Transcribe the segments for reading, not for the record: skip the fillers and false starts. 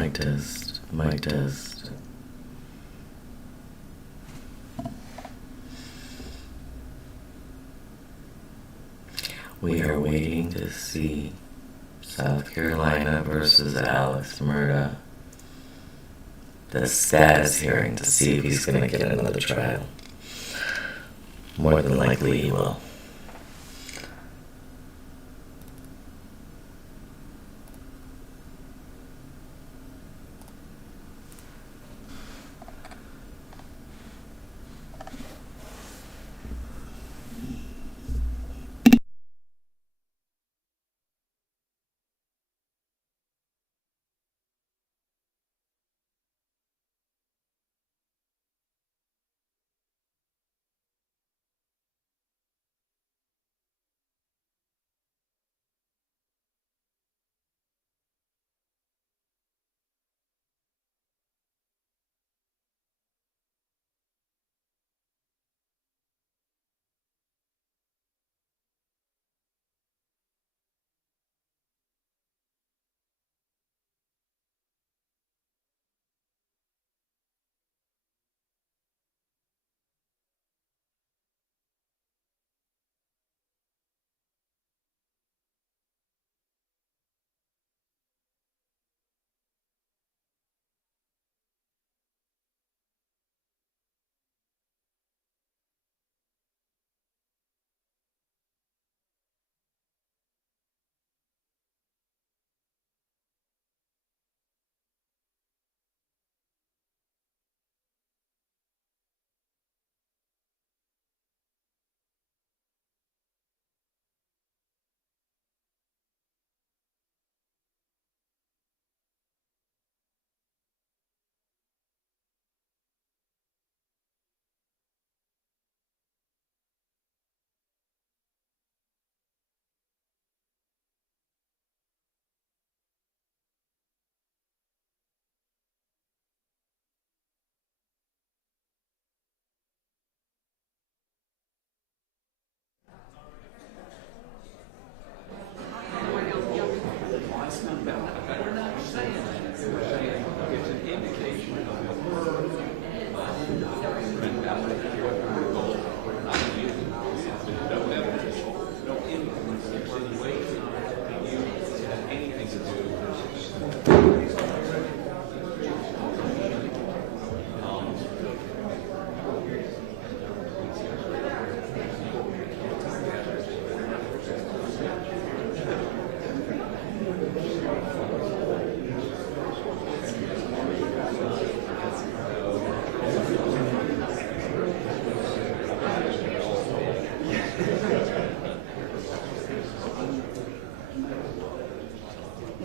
Mic test, mic test. We are waiting to see South Carolina versus Alex Murdauh. The status hearing to see if he's going to get another trial. More than likely he will.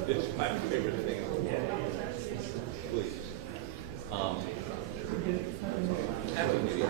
It's my favorite thing. Please. Happy New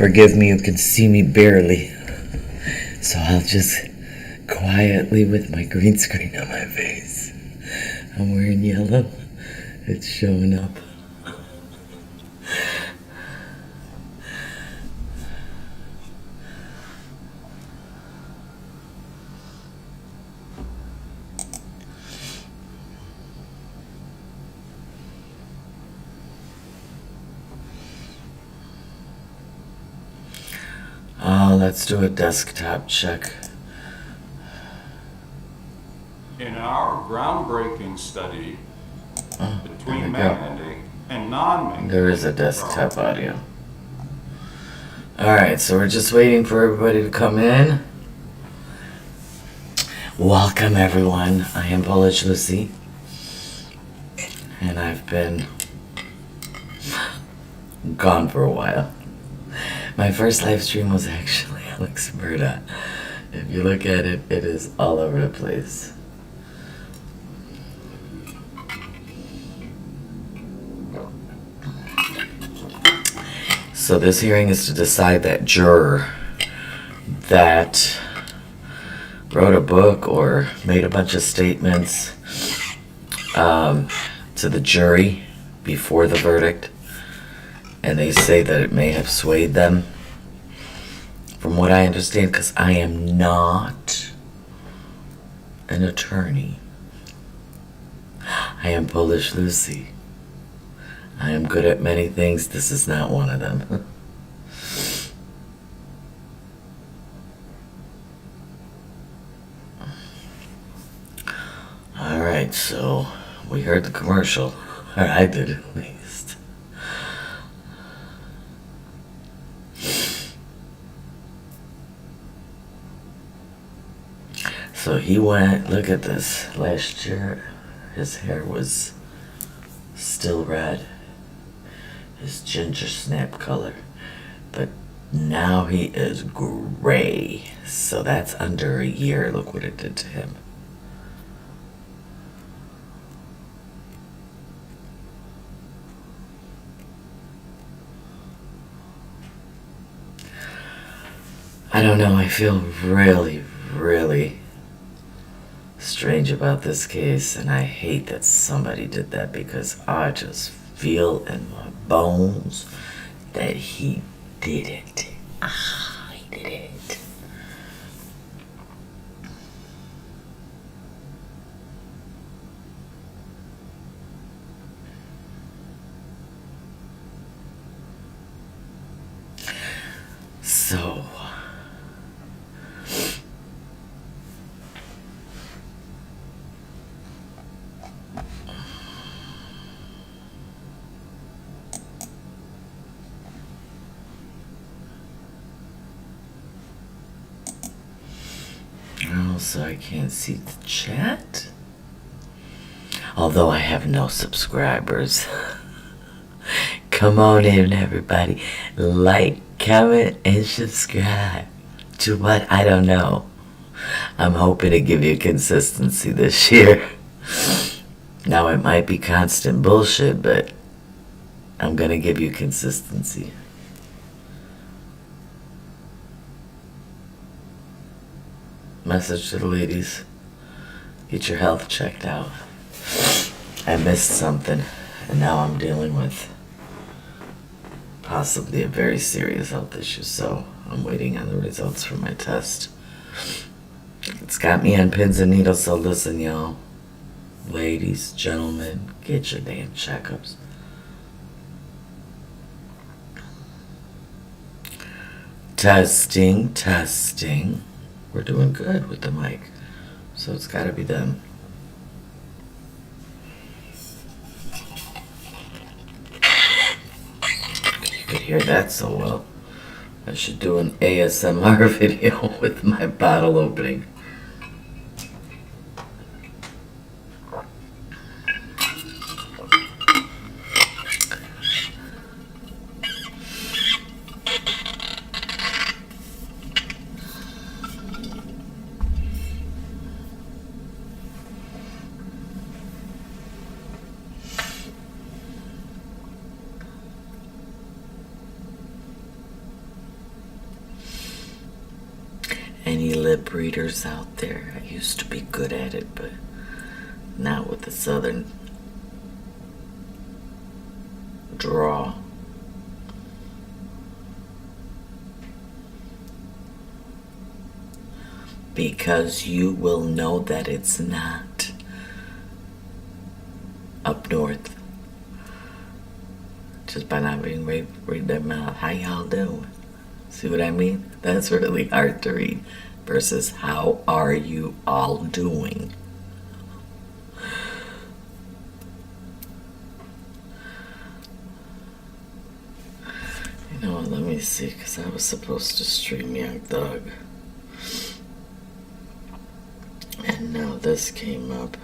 Forgive me, you can see me barely. So I'll just quietly, with my green screen on my face. I'm wearing yellow. It's showing up. Let's do a desktop check. In our groundbreaking study between we go. mandating and non-mandating, There is a desktop audio. Alright, so we're just waiting for everybody to come in. Welcome, everyone. I am Polish Lucy. And I've been gone for a while. My first live stream was actually Alex Murdauh. If you look at it, it is all over the place. So this hearing is to decide that juror that wrote a book or made a bunch of statements to the jury before the verdict, and they say that it may have swayed them. From what I understand, because I am not an attorney, I am Polish Lucy. I am good at many things. This is not one of them. Alright, so we heard the commercial. Or I did, at least. So he went, look at this. Last year, his hair was still red. His ginger snap color. But now he is gray. So that's under a year. Look what it did to him. I don't know, I feel really, really strange about this case, and I hate that somebody did that because I just feel in my bones that he did it. He did it. So also, I can't see the chat. Although I have no subscribers. Come on in, everybody. Like, comment, and subscribe. To what? I don't know. I'm hoping to give you consistency this year. Now, it might be constant bullshit, but I'm gonna give you consistency. Message to the ladies. Get your health checked out. I missed something, and now I'm dealing with possibly a very serious health issue, so I'm waiting on the results for my test. It's got me on pins and needles, so listen, y'all. Ladies, gentlemen, get your damn checkups. Testing, testing. We're doing good with the mic, so it's gotta be them. You could hear that so well. I should do an ASMR video with my bottle opening. any lip readers out there. I used to be good at it, but not with the southern draw. Because you will know that it's not up north. Just by not being read their mouth. How y'all doing? See what I mean? That's really hard to read. Versus how are you all doing? You know what, let me see, because I was supposed to stream Young Thug. And now this came up.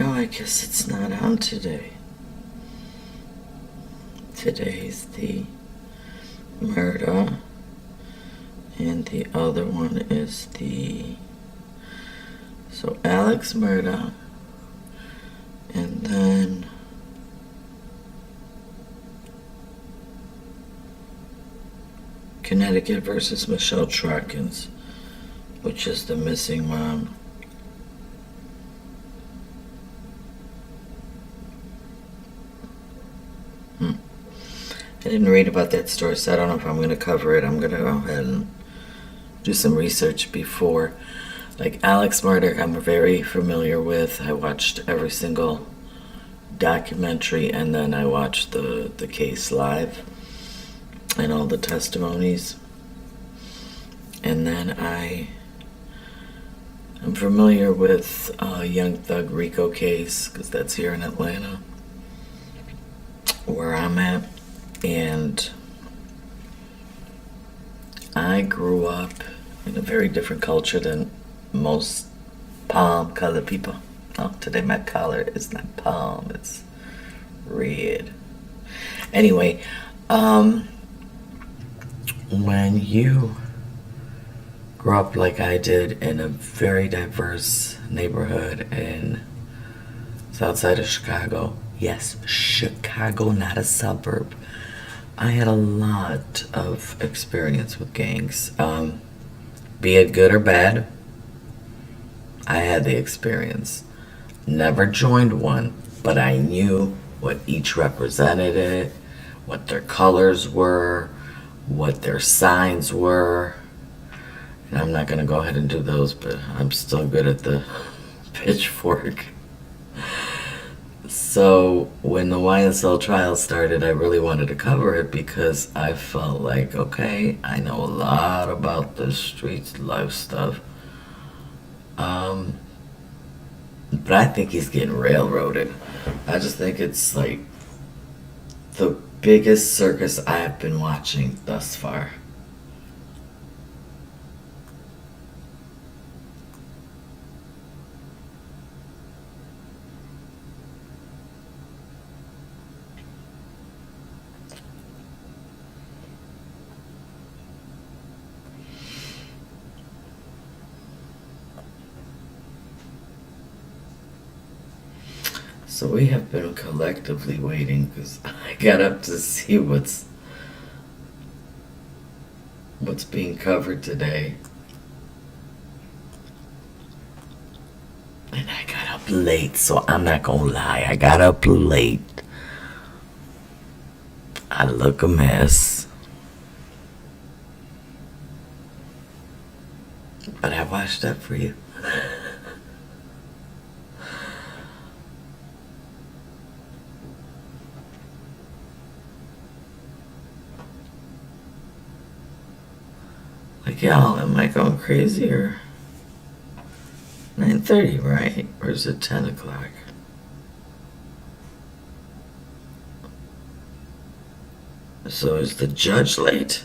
No, I guess it's not on today. Today's the Murdauh, and the other one is the... So Alex Murdauh, and then... Connecticut versus Michelle Trachtenberg, which is the missing mom. I didn't read about that story, so I don't know if I'm going to cover it. I'm going to go ahead and do some research before. Like Alex Murdauh, I'm very familiar with. I watched every single documentary, and then I watched the case live and all the testimonies. And then I'm familiar with Young Thug RICO case, because that's here in Atlanta, where I'm at. And I grew up in a very different culture than most palm colored people. Oh, today my color is not palm, it's red. Anyway, when you grow up like I did in a very diverse neighborhood in south side of Chicago, yes, Chicago, not a suburb, I had a lot of experience with gangs. Be it good or bad, I had the experience. Never joined one, but I knew what each represented, what their colors were, what their signs were. And I'm not going to go ahead and do those, but I'm still good at the pitchfork. So when the YSL trial started, I really wanted to cover it because I felt like, okay, I know a lot about the streets life stuff. But I think he's getting railroaded. I just think it's like the biggest circus I have been watching thus far. So we have been collectively waiting because I got up to see what's being covered today. And I got up late, so I'm not gonna lie. I got up late. I look a mess. But I washed up for you. Like, y'all, am I going crazy or 9:30, right? Or is it 10 o'clock? So is the judge late?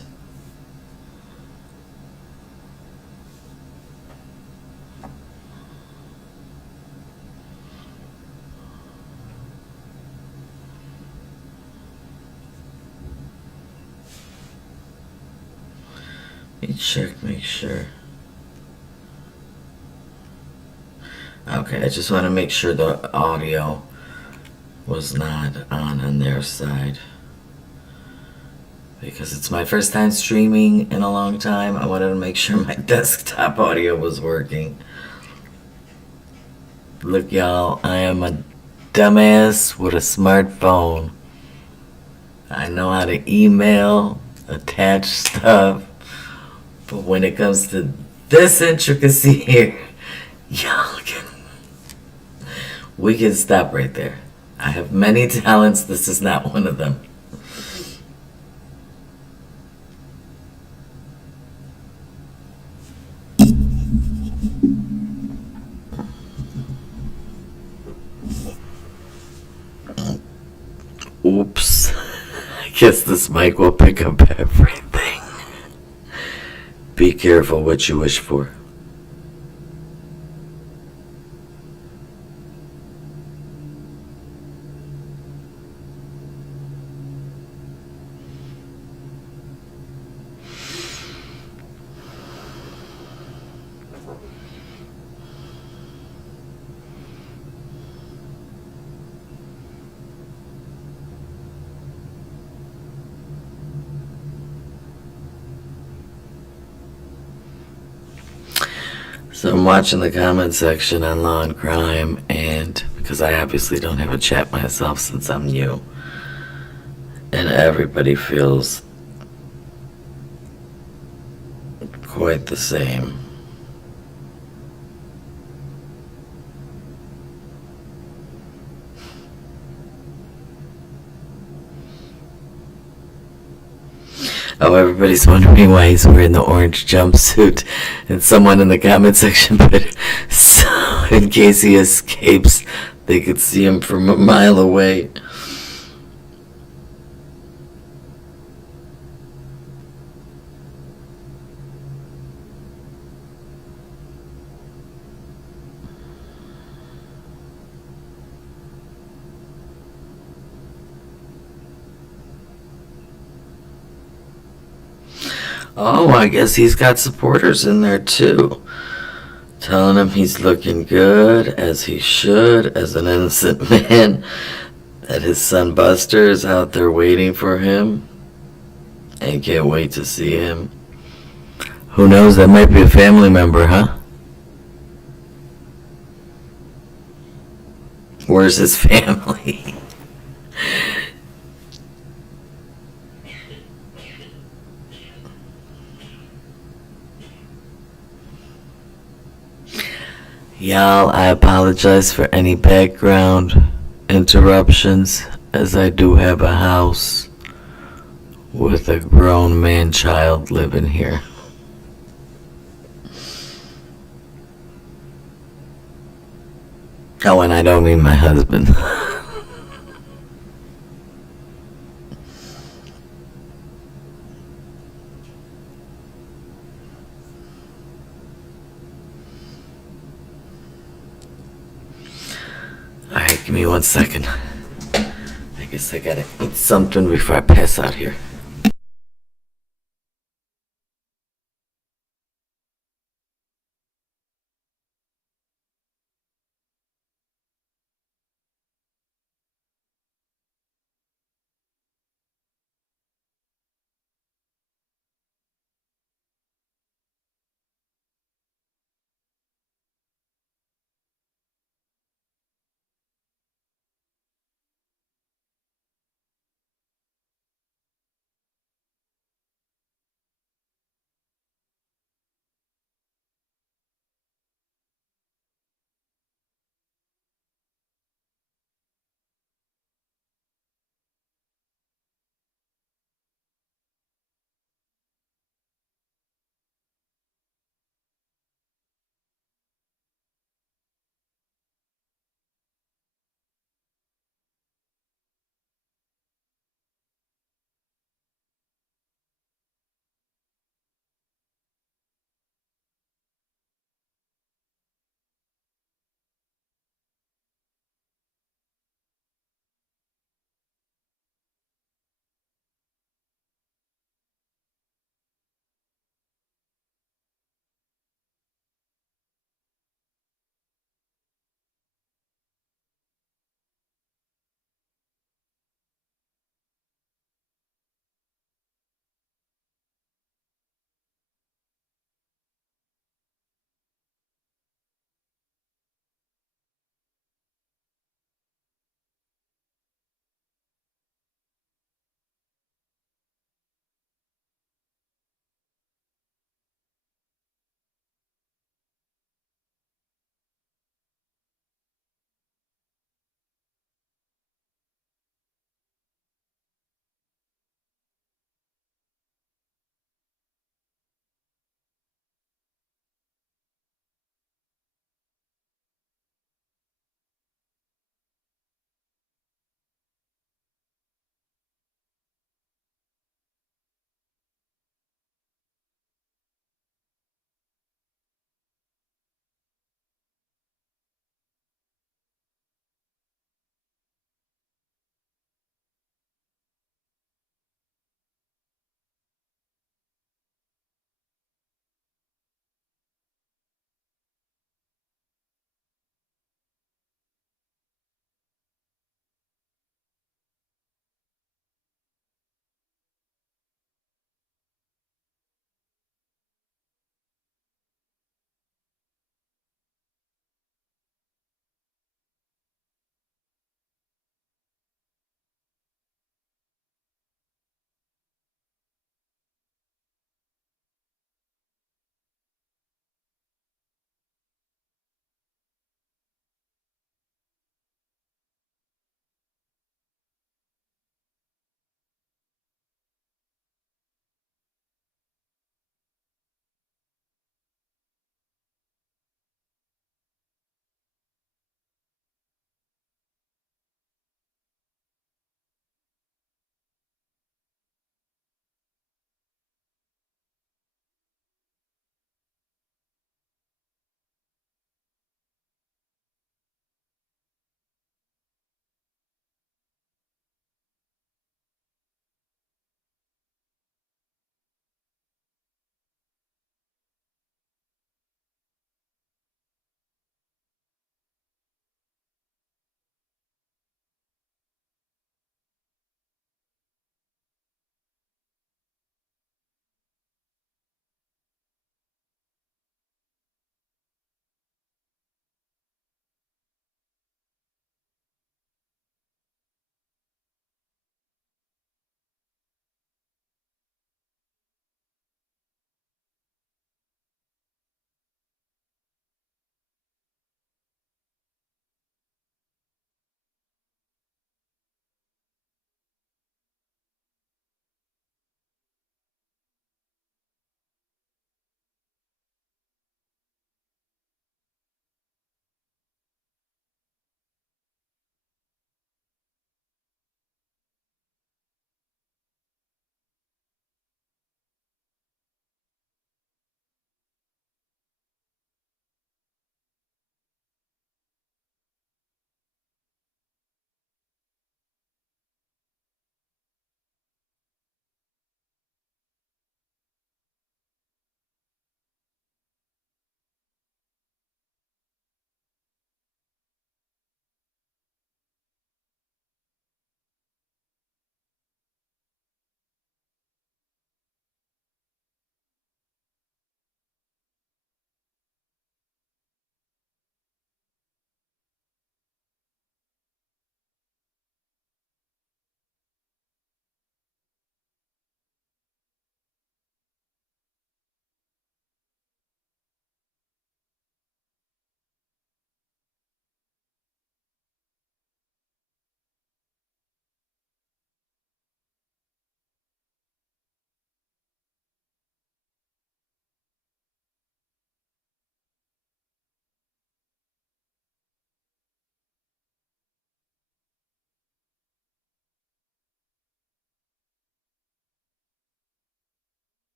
Let me check, make sure. Okay, I just want to make sure the audio was not on their side. Because it's my first time streaming in a long time, I wanted to make sure my desktop audio was working. Look, y'all, I am a dumbass with a smartphone. I know how to email, attach stuff, but when it comes to this intricacy here, y'all we can stop right there. I have many talents, this is not one of them. Oops. I guess this mic will pick up everything. Be careful what you wish for. So I'm watching the comment section on Law and Crime, and because I obviously don't have a chat myself since I'm new, and everybody feels quite the same. Oh, everybody's wondering why he's wearing the orange jumpsuit, and someone in the comment section put, so in case he escapes, they could see him from a mile away. Oh, I guess he's got supporters in there too, telling him he's looking good, as he should, as an innocent man, that his son Buster is out there waiting for him and can't wait to see him. Who knows, that might be a family member, huh? Where's his family? Y'all, I apologize for any background interruptions, as I do have a house with a grown man-child living here. Oh, and I don't mean my husband. Alright, give me 1 second. I guess I gotta eat something before I pass out here.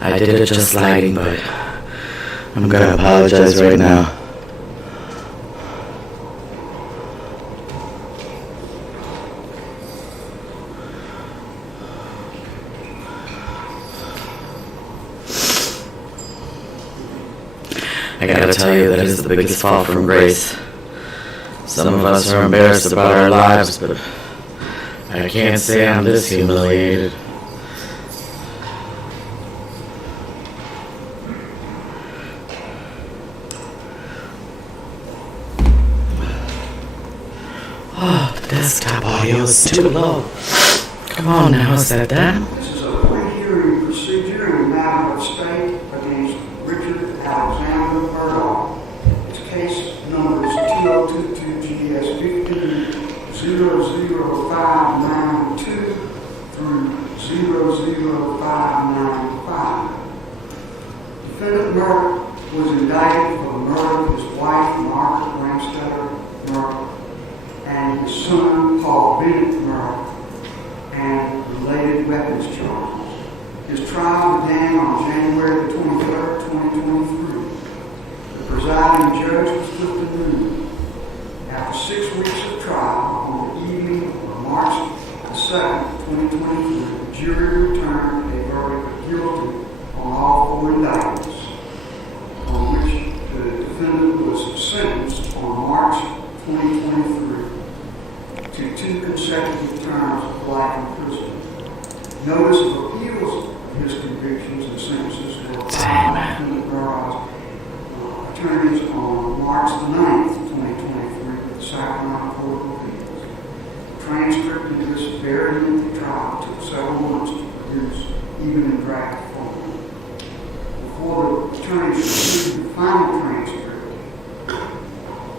I did it just sliding, but I'm gonna apologize right now. I gotta tell you, that is the biggest fall from grace. Some of us are embarrassed about our lives, but I can't say I'm this humiliated. Oh, the desktop audio is too low. Come on now, is that that? This is a rehearing procedure in the matter of state against Richard Alexander Murdauh. Its case numbers 2022 GS 15-00592 through 00595. Defendant Murdauh was indicted for the murder of his wife, Margaret Ramstetter Murdauh, and his son, Paul Bennett Murdauh, and related weapons charges. His trial began on January 23rd, 2023. The presiding judge was Clifton Moon. After 6 weeks of trial, on the evening of March 2nd, 2023, the jury returned a verdict of guilty on all 4 indictments, on which the defendant was sentenced on March 2023 to 2 consecutive terms of life imprisonment. Notice of appeals of his convictions and sentences were filed by Defendant Murdaugh's attorneys on March 9th, 2023, with the Sacramento Court of Appeals. The transcript of this very lengthy trial took several months to produce, even in draft form. Before the attorneys received the final transcript,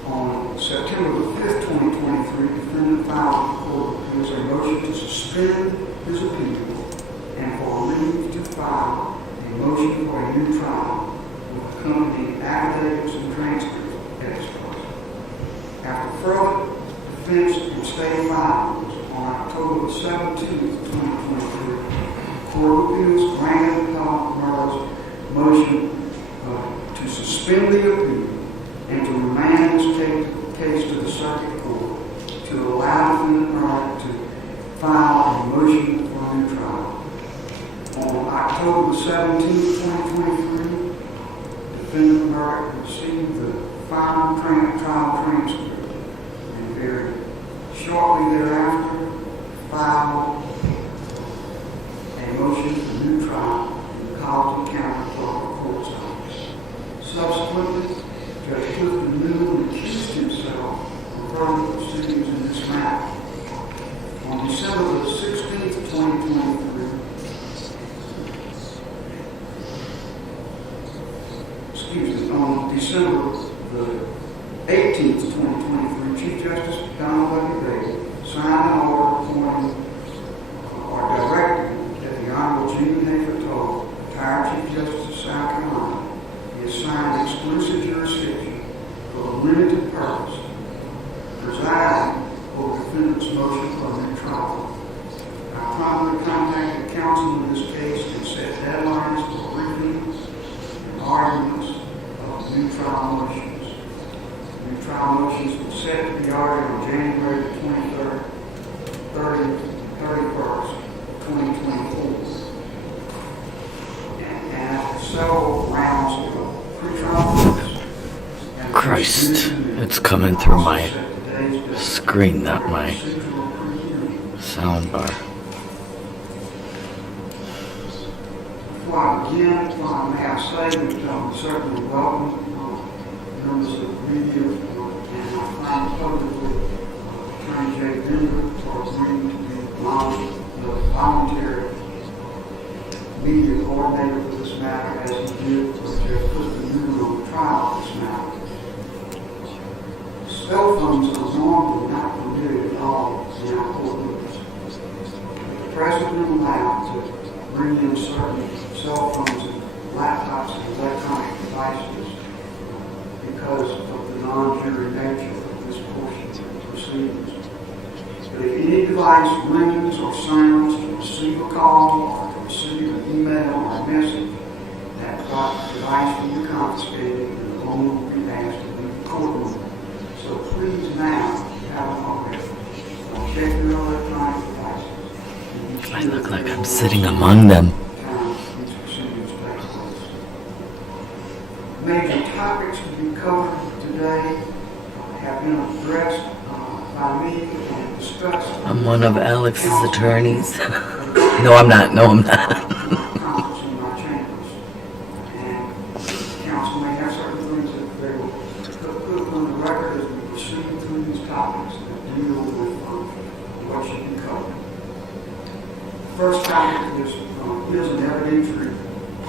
on September 5th, 2023, the defendant filed with the Court of Appeals a motion to suspend his appeal and for leave to file a motion for a new trial with accompanying affidavits and transcript extras. After further defense and state filings on October 17th, 2023, the Court of Appeals granted Murdaugh's motion to suspend the appeal and to remand this case to the circuit court to allow defendant Murdauh to file a motion for a new trial. On October 17, 2023, defendant Murdauh received the final trial transcript and very shortly thereafter filed a motion for new trial in the Colleton County Clerk of Court's office. Subsequently, Judge Clifton Moon recused himself from further proceedings in this matter. On December 16th, 2023, on December 18th, 2023, Chief Justice Donald W. Bailey signed an order appointing or directing that the Honorable Jean Hayford Toll, retired Chief Justice of South Carolina, be assigned exclusive jurisdiction for a limited purpose, presiding over the defendant's motion for a new trial. I promptly contacted counsel in this case and set deadlines for briefings and arguments of new trial motions. New trial motions were set to be argued on January 23rd, 31st, 2024. And after several rounds of pre-trial motions, Christ, it's coming through my screen, not my sound bar. Before I begin, may I say that certainly welcome members of the media and I thank publicly Attorney Jay Bender for agreeing to be the voluntary media coordinator for this matter, as he did for Judge Clifton Moon on the trial of this matter. Cell phones are normally not permitted at all in our courtrooms. The president allowed to bring in certain cell phones and laptops and electronic devices because of the non-jury nature of this portion of the proceedings. But if any device rings or sounds to receive a call or to receive an email or a message device will be confiscated and the loan will be passed to the courtroom. So please now, if you haven't already, check your electronic devices. I look like I'm sitting among them. Major topics to be covered today have been addressed by me and discussed. I'm one of Alex's attorneys. No, I'm not. No, I'm not. Conference in my chambers. And council may have certain things that they will put on the record as we proceed through these topics that deal with what should be covered. First topic is an evidentiary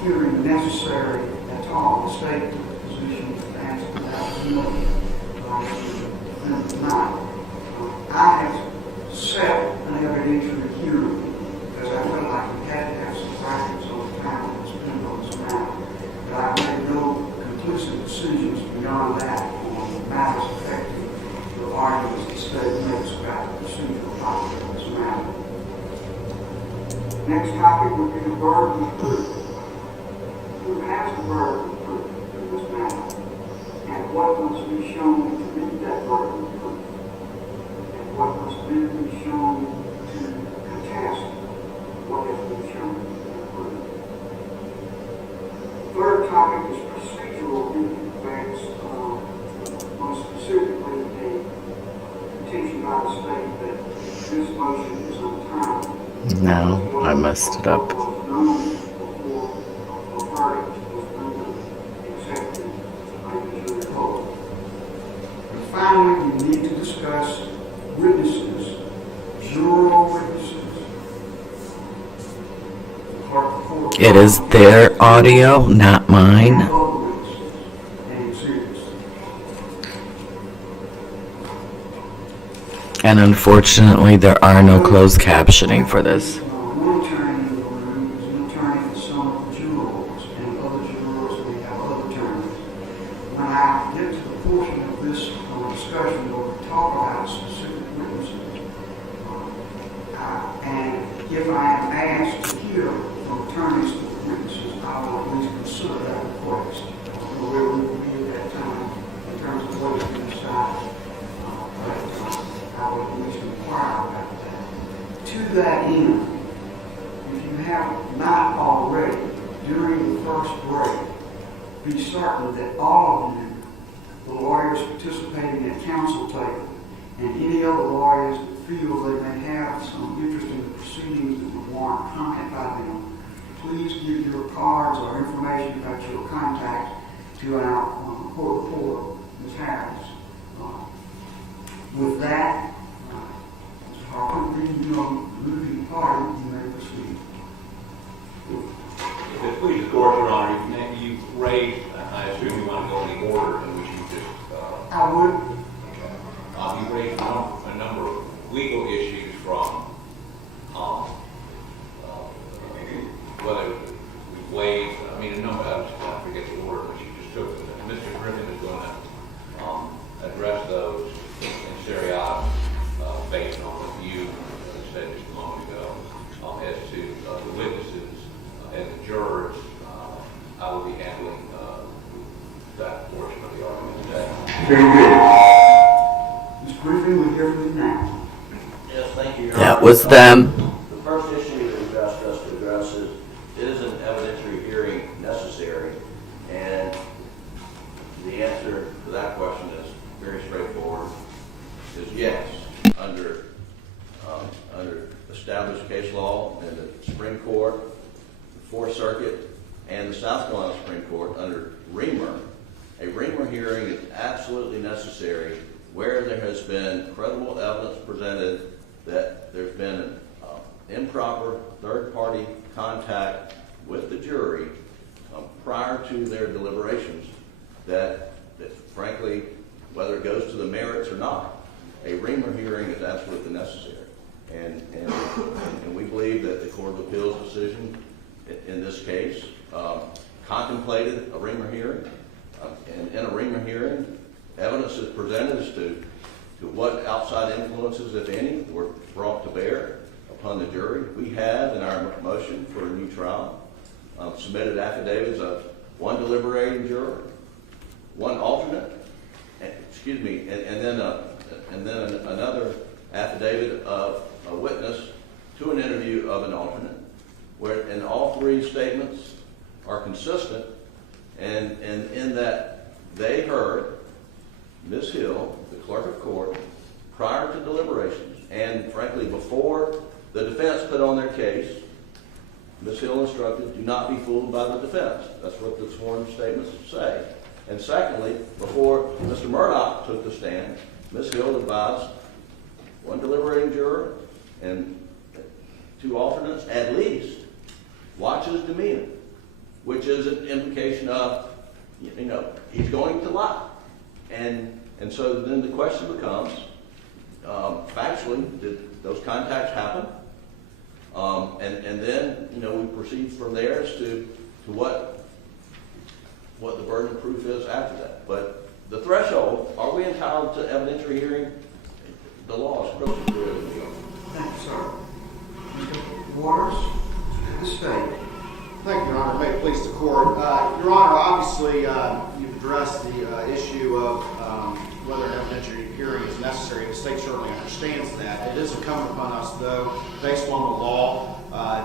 hearing necessary at all. The state position stands without no not. I have set an evidentiary hearing because I felt like we had to have some practice over time to spend on this matter. But I've made no conclusive decisions beyond that on matters affecting the arguments the state makes about the procedural posture of this matter. Next topic would be the burden of proof. Who has the burden of proof in this matter? And what must be shown to meet that burden of proof? And what must then be shown to contest what has been shown to be proof? Third topic is procedural defects, most specifically a contention by the state that this motion is untimely. No, I messed it up. Finally, we need to discuss witnesses, juror witnesses. It is their audio, not mine. And unfortunately, there are no closed captioning for this. One attorney in the room is an attorney for some of the jurors, and other jurors may have other attorneys. When I get to the portion of this discussion where we talk about specific witnesses, and if I am asked to hear from attorneys to the witnesses, I will at least consider that request. I don't know where we will be at that time in terms of what is being decided. I would at least inquire about that. To that end, if you have not already, during the first break, be certain that all of you, the lawyers participating at council table, and any other lawyers that feel they may have some interest in the proceedings that would warrant comment by them, please give your cards or information about your contact to our court reporter, Ms. Harris. With that, Mr. Harper, being your moving party, you may proceed. If it pleases the court, Your Honor, you raised, I assume you want to go in the order in which you just... I would. You raised a number of legal issues from whether we waived, a number of, I forget the order which you just took. Mr. Griffin is going to address those in seriatim based on what you said just a moment ago as to the witnesses and the jurors. I will be handling that portion of the argument today. Very good. Ms. Griffin, we hear from you now. Yes, thank you, Your That Honor. was them. The first issue that you've asked us to address is an evidentiary hearing necessary? And the answer to that question is very straightforward, is yes. Under established case law in the Supreme Court, the Fourth Circuit, and the South Carolina Supreme Court under Reamer, a Reamer hearing is absolutely necessary where there has been credible evidence presented that there's been an improper third-party contact with the jury prior to their deliberations that frankly, whether it goes to the merits or not, a Reamer hearing is absolutely necessary. And we believe that the Court of Appeals decision in this case contemplated a Reamer hearing. And in a Reamer hearing, evidence is presented as to what outside influences, if any, were brought to bear upon the jury. We have, in our motion for a new trial, submitted affidavits of one deliberating juror, one alternate, and then another affidavit of a witness to an interview of an alternate, and all three statements are consistent, and in that they heard Ms. Hill, the clerk of court, prior to deliberations, and frankly before the defense put on their case. Ms. Hill instructed, do not be fooled by the defense. That's what the sworn statements say. And secondly, before Mr. Murdauh took the stand, Ms. Hill advised one deliberating juror and two alternates, at least, watch his demeanor, which is an implication of, he's going to lie. And so then the question becomes, factually, did those contacts happen? And then, we proceed from there as to what the burden of proof is after that. But the threshold, are we entitled to evidentiary hearing? The law is crystal clear. Thank you, sir. Mr. Waters, to the state. Thank you, Your Honor. May it please the court. Your Honor, obviously, you've addressed the issue of whether an evidentiary hearing is necessary. The state certainly understands that. It is incumbent upon us, though, based on the law,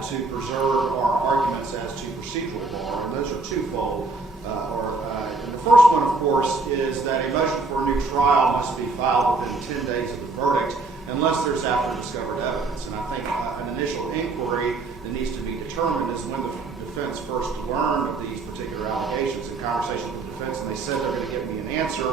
to preserve our arguments as to procedural bar, and those are twofold. And the first one, of course, is that a motion for a new trial must be filed within 10 days of the verdict, unless there's after discovered evidence. And I think an initial inquiry that needs to be determined is when the defense first learned of these particular allegations in conversation with the defense, and they said they're going to give me an answer,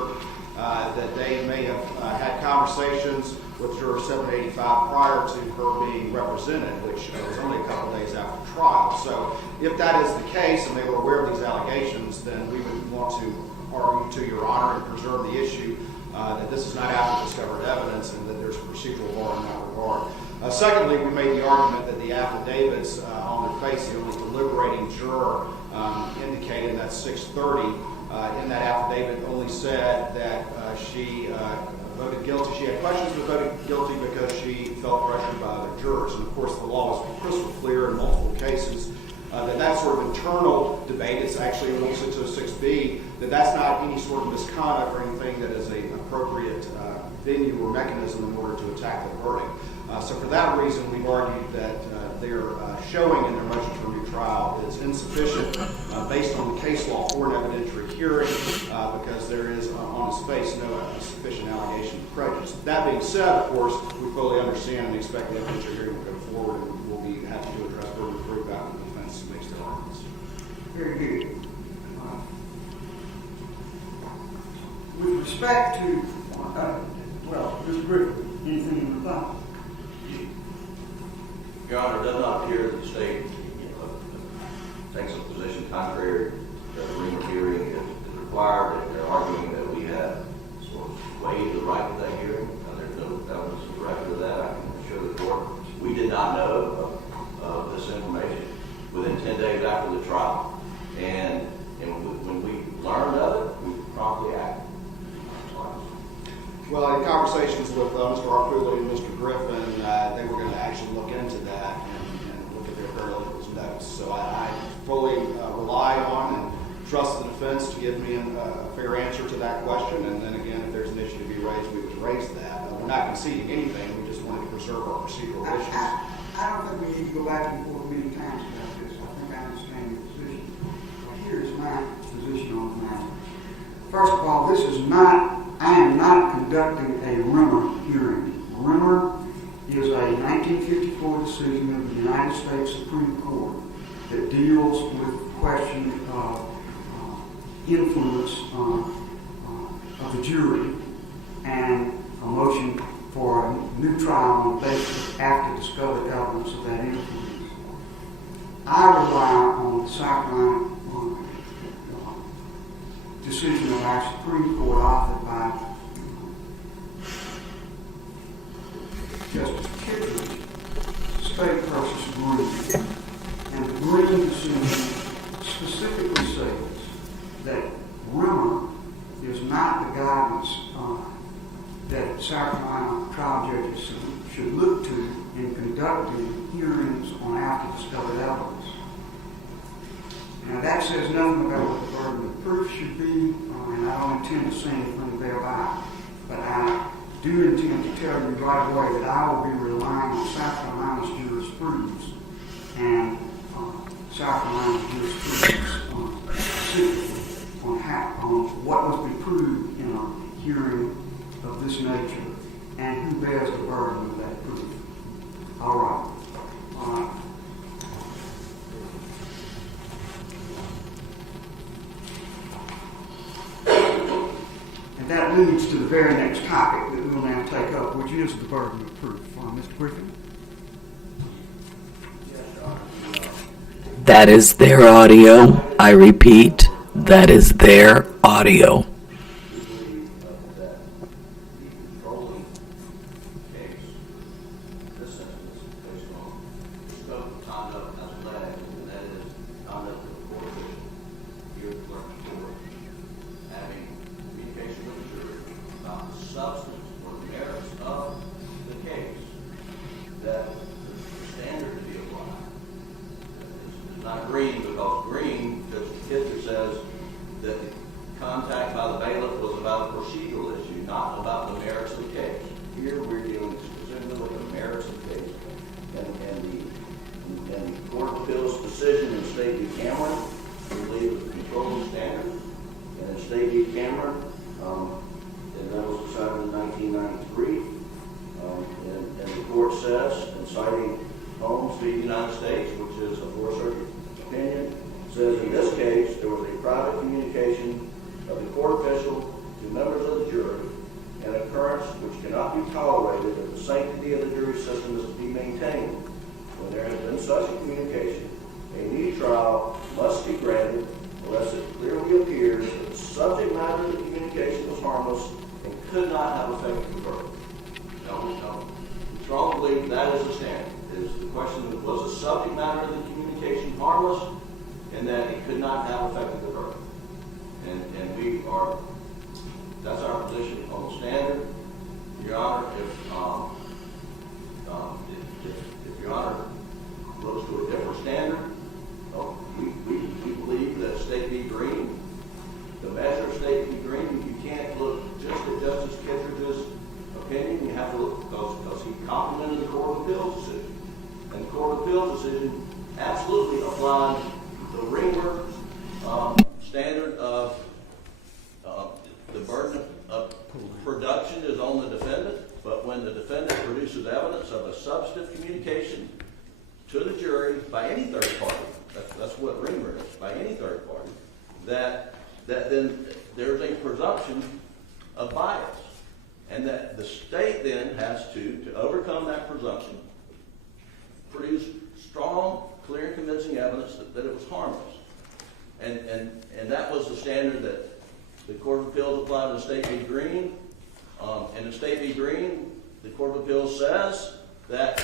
that they may have had conversations with juror 785 prior to her being represented, which was only a couple days after trial. So if that is the case and they were aware of these allegations, then we would want to argue to Your Honor and preserve the issue that this is not after discovered evidence and that there's a procedural bar in that regard. Secondly, we made the argument that the affidavits on their face, the only deliberating juror indicated that 630 in that affidavit only said that she voted guilty. She had questions but voted guilty because she felt pressured by other jurors. And of course, the law is crystal clear in multiple cases that sort of internal debate, it's actually in Rule 606B, that's not any sort of misconduct or anything that is an appropriate venue or mechanism in order to attack the verdict. So for that reason, we've argued that their showing in their motion for a new trial is insufficient based on the case law for an evidentiary hearing because there is on its face no sufficient allegation of prejudice. That being said, of course, we fully understand and expect the evidentiary hearing will go forward and we'll be happy to address burden of proof after the defense makes their arguments. Very good. With respect to, Mr. Griffin, anything in reply? Your Honor, it does not appear that the state takes a position contrary that the Reamer hearing is required. They're arguing that we have sort of waived the right to that hearing. There's no evidence of the record of that. I can assure the court we did not know of this information within 10 days after the trial. And when we learned of it, we promptly acted. Well, in conversations with Mr. Arpulli and Mr. Griffin, they were going to actually look into that and look at their paralegals notes. So I fully rely on and trust the defense to give me a fair answer to that question. And then again, if there's an issue to be raised, we would raise that. We're not conceding anything. We just wanted to preserve our procedural issues. I don't think we need to go back and forth many times about this. I think I understand your position. Well, here's my position on the matter. First of all, I am not conducting a Rimmer hearing. Rimmer is a 1954 decision of the United States Supreme Court that deals with questions of influence of the jury and a motion for a new trial on the basis after discovered evidence of that influence. I rely on the South Carolina decision of our Supreme Court authored by Justice Kittredge, State versus Green. And the Green decision specifically says that Rimmer is not the guidance that South Carolina trial judges should look to in conducting hearings on after discovered evidence. Now that says nothing about what the should be, and I don't intend to say anything thereby, but I do intend to tell you right away that I will be relying on South Carolina's jurisprudence and South Carolina's jurisprudence specifically on what must be proved in a hearing of this nature and who bears the burden of that proof. All right. And that leads to the very next topic that we'll now take up, which is the burden of proof. Mr. Griffin? That is their audio. I repeat, that is their audio. Not green, because green, as the picture says, that the contact by the bailiff was about a procedural issue, not about the merits of the case. Here we're dealing specifically with the merits of the case. And the Court of Appeals decision in State v. Cameron, we believe, was the controlling standard. And in State v. Cameron, and that was decided in 1993, and the court says, in citing Holmes v. United States, which is a Fourth Circuit opinion, says in this case there was a private communication of the court official to members of the jury, an occurrence which cannot be tolerated if the sanctity of the jury system is to be maintained. When there has been such a communication, a new trial must be granted unless it clearly appears that the subject matter of the communication was harmless and could not have affected the verdict. No. We strongly believe that is the standard. Is the question, was the subject matter of the communication harmless and that it could not have affected the verdict? And we are, that's our position on the standard. Your Honor, if Your Honor looks to a different standard, we believe that State v. Green, the measure of State v. Green, you can't look just at Justice Kittredge's opinion. You have to look because he complimented the Court of Appeals decision. And the Court of Appeals decision absolutely applied the Ringler standard of the burden of production is on the defendant, but when the defendant produces evidence of a substantive communication to the jury by any third party, that's what Ringler is, by any third party, that then there's a presumption of bias. And that the state then has to overcome that presumption, produce strong, clear, and convincing evidence that it was harmless. And that was the standard that the Court of Appeals applied to State v. Green. And in State v. Green, the Court of Appeals says that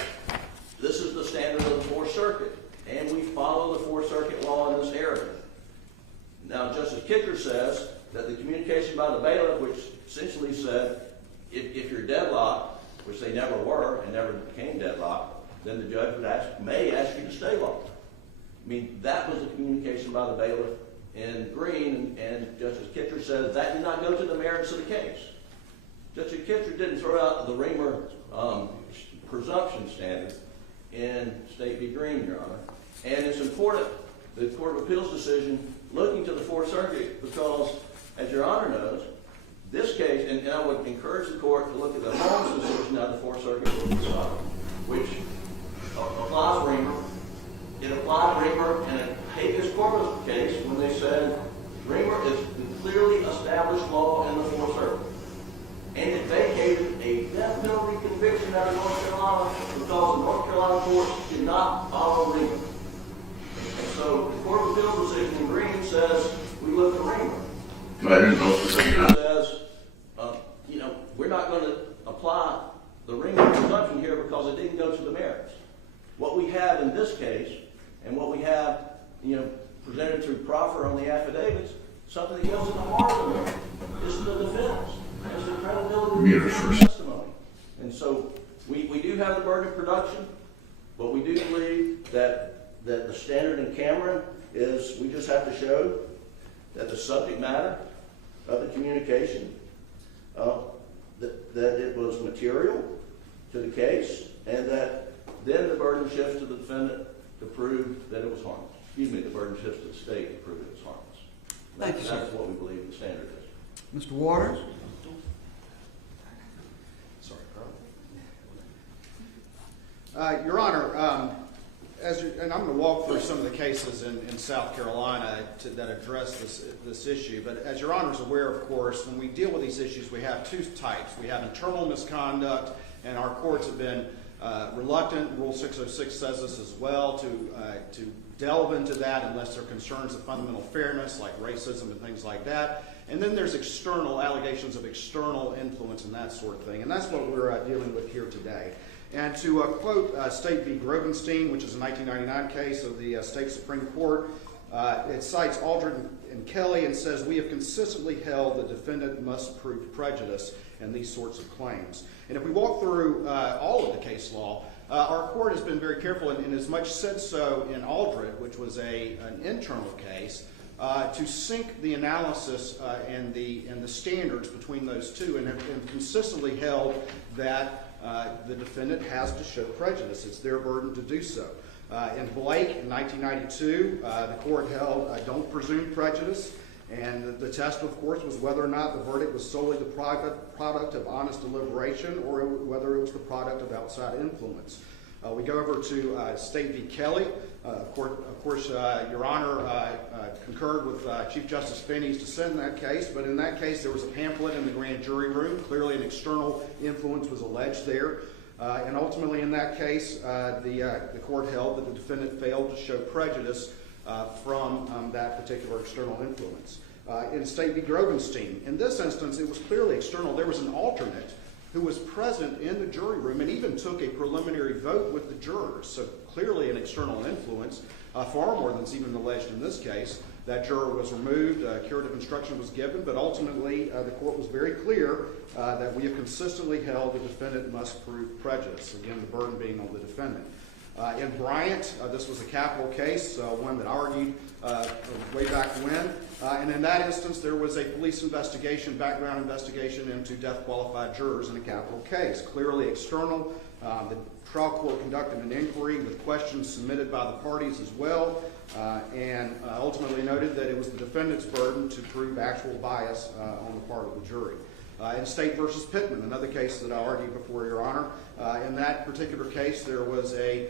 this is the standard of the Fourth Circuit, and we follow the Fourth Circuit law in this area. Now, Justice Kittredge says that the communication by the bailiff, which essentially said, if you're deadlocked, which they never were and never became deadlocked, then the judge may ask you to stay longer. I mean, that was the communication by the bailiff in Green, and Justice Kittredge said that did not go to the merits of the case. Justice Kittredge didn't throw out the Ringler presumption standard in State v. Green, Your Honor. And it's important, the Court of Appeals decision, looking to the Fourth Circuit, because, as Your Honor knows, this case, and I would encourage the Court to look at the Holmes decision out of the Fourth Circuit, which applies Ringler. It applied Ringler in a habeas corpus case when they said Ringler is the clearly established law in the Fourth Circuit. And it vacated a death penalty conviction out of North Carolina because the North Carolina courts did not follow Ringler. And so the Court of Appeals decision in Green says we look at Ringler. It says, we're not going to apply the Ringler presumption here because it didn't go to the merits. What we have in this case, and what we have, presented through proffer on the affidavits, something that goes to the heart of the matter. This is the defense. It's the credibility of the testimony. And so we do have the burden of production, but we do believe that the standard in Cameron is we just have to show that the subject matter of the communication, that it was material to the case, and that then the burden shifts to the defendant to prove that it was harmless. Excuse me, the burden shifts to the state to prove it was harmless. Thank you, sir. That's what we believe the standard is. Mr. Waters? Sorry, Carl. Your Honor, and I'm going to walk through some of the cases in South Carolina that address this issue. But as Your Honor is aware, of course, when we deal with these issues, we have two types. We have internal misconduct, and our courts have been reluctant. Rule 606 says this as well, to delve into that unless there are concerns of fundamental fairness, like racism and things like that. And then there's external allegations of external influence and that sort of thing. And that's what we're dealing with here today. And to quote State v. Grovenstein, which is a 1999 case of the State Supreme Court, it cites Aldred and Kelly and says, "We have consistently held the defendant must prove prejudice in these sorts of claims." And if we walk through all of the case law, our court has been very careful, and as much said so in Aldred, which was an internal case, to sync the analysis and the standards between those two, and have consistently held that the defendant has to show prejudice. It's their burden to do so. In Blake in 1992, the court held don't presume prejudice, and the test, of course, was whether or not the verdict was solely the product of honest deliberation or whether it was the product of outside influence. We go over to State v. Kelly. Of course, Your Honor concurred with Chief Justice Finney's dissent in that case, but in that case there was a pamphlet in the grand jury room. Clearly an external influence was alleged there. And ultimately in that case, the court held that the defendant failed to show prejudice from that particular external influence. In State v. Grovenstein, in this instance, it was clearly external. There was an alternate who was present in the jury room and even took a preliminary vote with the jurors. So clearly an external influence, far more than is even alleged in this case. That juror was removed, curative instruction was given, but ultimately the court was very clear that we have consistently held the defendant must prove prejudice, again, the burden being on the defendant. In Bryant, this was a capital case, one that argued way back when. And in that instance, there was a police investigation, background investigation into death-qualified jurors in a capital case. Clearly external. The trial court conducted an inquiry with questions submitted by the parties as well, and ultimately noted that it was the defendant's burden to prove actual bias on the part of the jury. In State v. Pittman, another case that I argued before, Your Honor, in that particular case, there was a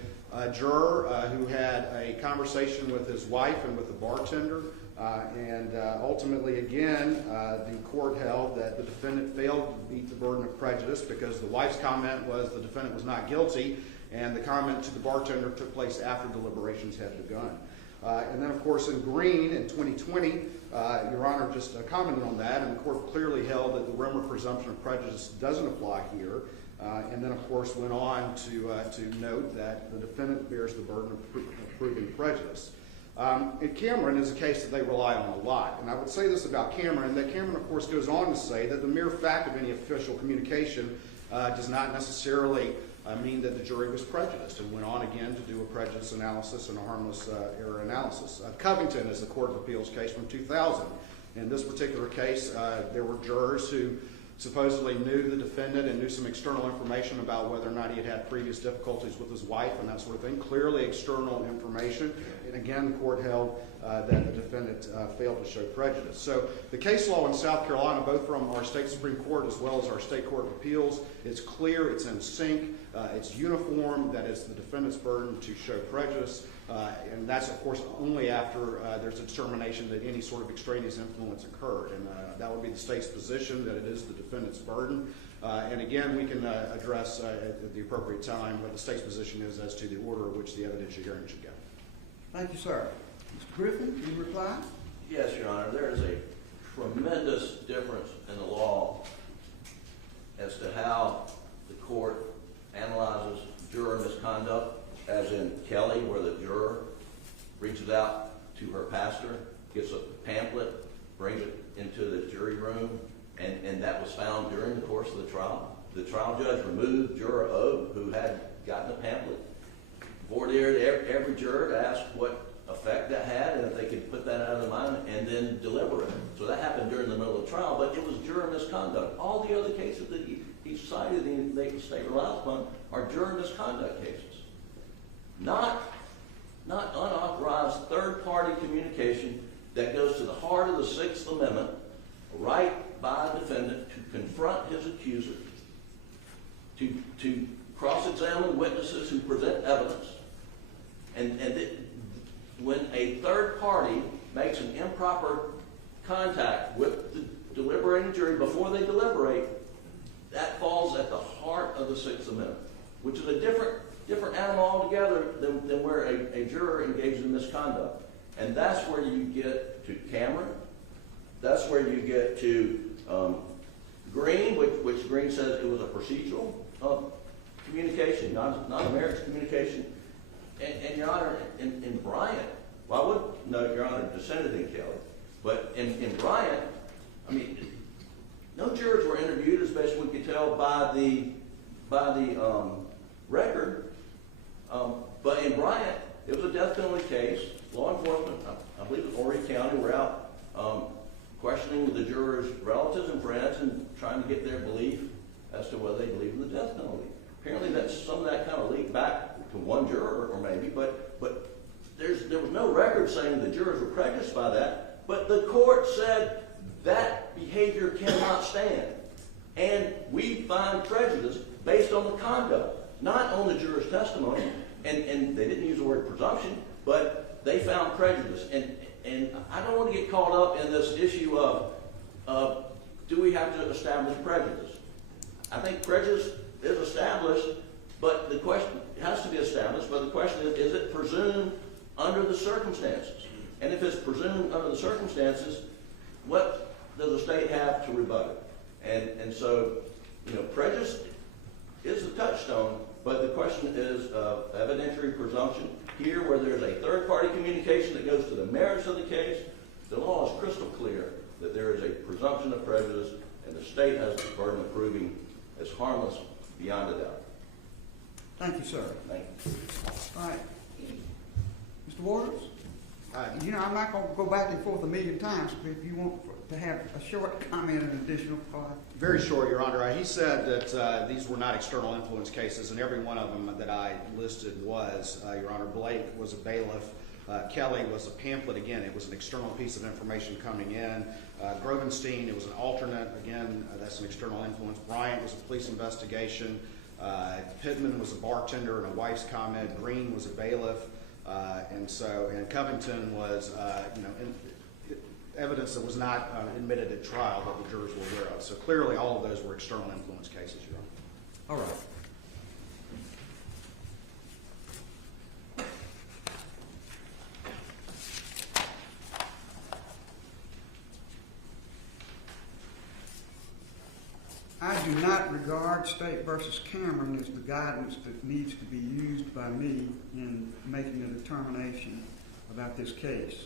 juror who had a conversation with his wife and with the bartender, and ultimately, again, the court held that the defendant failed to meet the burden of prejudice because the wife's comment was the defendant was not guilty, and the comment to the bartender took place after deliberations had begun. And then, of course, in Green in 2020, Your Honor just commented on that, and the court clearly held that the Rimmer presumption of prejudice doesn't apply here, and then, of course, went on to note that the defendant bears the burden of proving prejudice. And Cameron is a case that they rely on a lot, and I would say this about Cameron, that Cameron, of course, goes on to say that the mere fact of any official communication does not necessarily mean that the jury was prejudiced, and went on again to do a prejudice analysis and a harmless error analysis. Covington is the Court of Appeals case from 2000. In this particular case, there were jurors who supposedly knew the defendant and knew some external information about whether or not he had had previous difficulties with his wife and that sort of thing. Clearly external information. And again, the court held that the defendant failed to show prejudice. So the case law in South Carolina, both from our state Supreme Court as well as our state Court of Appeals, is clear, it's in sync, it's uniform, that it's the defendant's burden to show prejudice. And that's, of course, only after there's a determination that any sort of extraneous influence occurred. And that would be the state's position, that it is the defendant's burden. And again, we can address at the appropriate time what the state's position is as to the order in which the evidentiary hearing should go. Thank you, sir. Mr. Griffin, can you reply? Yes, Your Honor. There is a tremendous difference in the law as to how the court analyzes juror misconduct, as in Kelly, where the juror reaches out to her pastor, gets a pamphlet, brings it into the jury room, and that was found during the course of the trial. The trial judge removed juror O, who had gotten a pamphlet, voir dire every juror to ask what effect that had, and if they could put that out of their mind and then deliver it. So that happened during the middle of the trial, but it was juror misconduct. All the other cases that he cited and the state relies upon are juror misconduct cases. Not unauthorized third-party communication that goes to the heart of the Sixth Amendment, right by a defendant to confront his accuser, to cross-examine witnesses who present evidence. When a third party makes an improper contact with the deliberating jury before they deliberate, that falls at the heart of the Sixth Amendment, which is a different animal altogether than where a juror engages in misconduct. And that's where you get to Cameron. That's where you get to Green, which Green says it was a procedural communication, not a marriage communication. And Your Honor, in Bryant, well, I would note, Your Honor, dissented in Kelly, but in Bryant, I mean, no jurors were interviewed, as best we could tell by the record. But in Bryant, it was a death penalty case. Law enforcement, I believe it was Horry County, were out questioning the jurors' relatives and friends and trying to get their belief as to whether they believe in the death penalty. Apparently, some of that kind of leaked back to one juror, or maybe, but there was no record saying the jurors were prejudiced by that. But the court said that behavior cannot stand, and we find prejudice based on the conduct, not on the juror's testimony. And they didn't use the word presumption, but they found prejudice. And I don't want to get caught up in this issue of do we have to establish prejudice? I think prejudice is established, but the question has to be established. But the question is it presumed under the circumstances? And if it's presumed under the circumstances, what does the state have to rebut it? And so, prejudice is the touchstone, but the question is evidentiary presumption. Here, where there's a third-party communication that goes to the merits of the case, the law is crystal clear that there is a presumption of prejudice, and the state has the burden of proving it's harmless beyond a doubt. Thank you, sir. Thank you. All right. Mr. Waters? I'm not going to go back and forth a million times, but if you want to have a short comment and additional thought. Very short, Your Honor. He said that these were not external influence cases, and every one of them that I listed was, Your Honor. Blake was a bailiff. Kelly was a pamphlet. Again, it was an external piece of information coming in. Grovenstein, it was an alternate. Again, that's an external influence. Bryant was a police investigation. Pittman was a bartender and a wife's comment. Green was a bailiff. And Covington was, evidence that was not admitted at trial that the jurors were aware of. So clearly all of those were external influence cases, Your Honor. All right. I do not regard State versus Cameron as the guidance that needs to be used by me in making a determination about this case.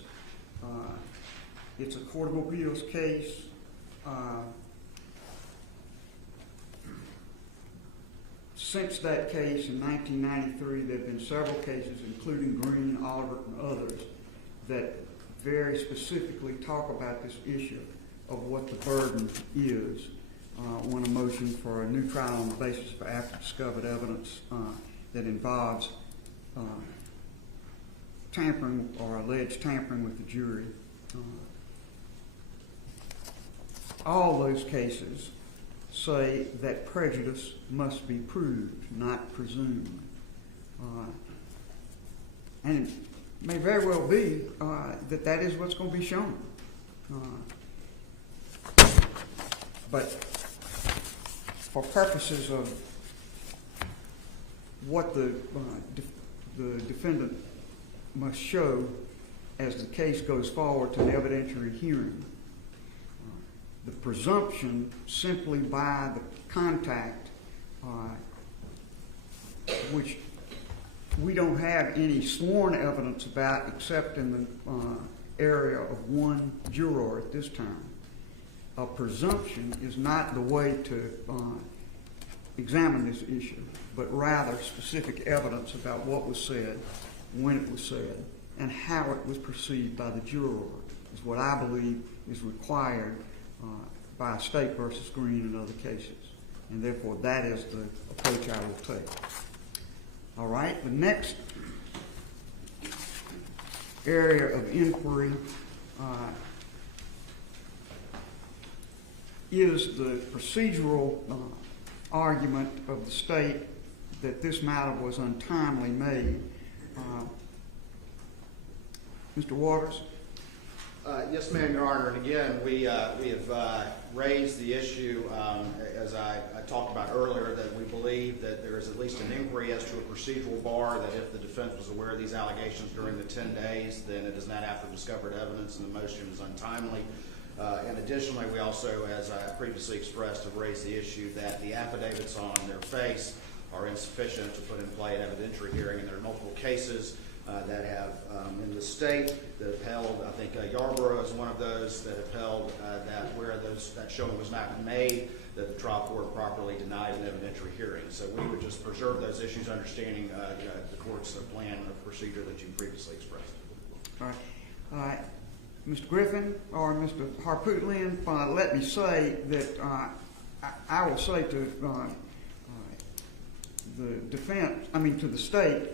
It's a Court of Appeals case. Since that case in 1993, there have been several cases, including Green, Oliver, and others, that very specifically talk about this issue of what the burden is when a motion for a new trial on the basis of after-discovered evidence that involves tampering or alleged tampering with the jury. All those cases say that prejudice must be proved, not presumed. And it may very well be that is what's going to be shown. But for purposes of what the defendant must show as the case goes forward to an evidentiary hearing, the presumption simply by the contact, which we don't have any sworn evidence about except in the area of one juror at this time. A presumption is not the way to examine this issue, but rather specific evidence about what was said, when it was said, and how it was perceived by the juror is what I believe is required by State versus Green and other cases. And therefore, that is the approach I will take. All right, the next area of inquiry is the procedural argument of the State that this matter was untimely made. Mr. Waters? Yes, ma'am, Your Honor. And again, we have raised the issue, as I talked about earlier, that we believe that there is at least an inquiry as to a procedural bar, that if the defense was aware of these allegations during the 10 days, then it is not after discovered evidence and the motion is untimely. And additionally, we also, as I previously expressed, have raised the issue that the affidavits on their face are insufficient to put in play an evidentiary hearing, and there are multiple cases that have in the state that have held, I think Yarborough is one of those that have held that where that showing was not made, that the trial court properly denied an evidentiary hearing. So we would just preserve those issues, understanding the court's plan of procedure that you previously expressed. All right. Mr. Griffin or Mr. Harpootlian, let me say that I will say to the defense, to the State,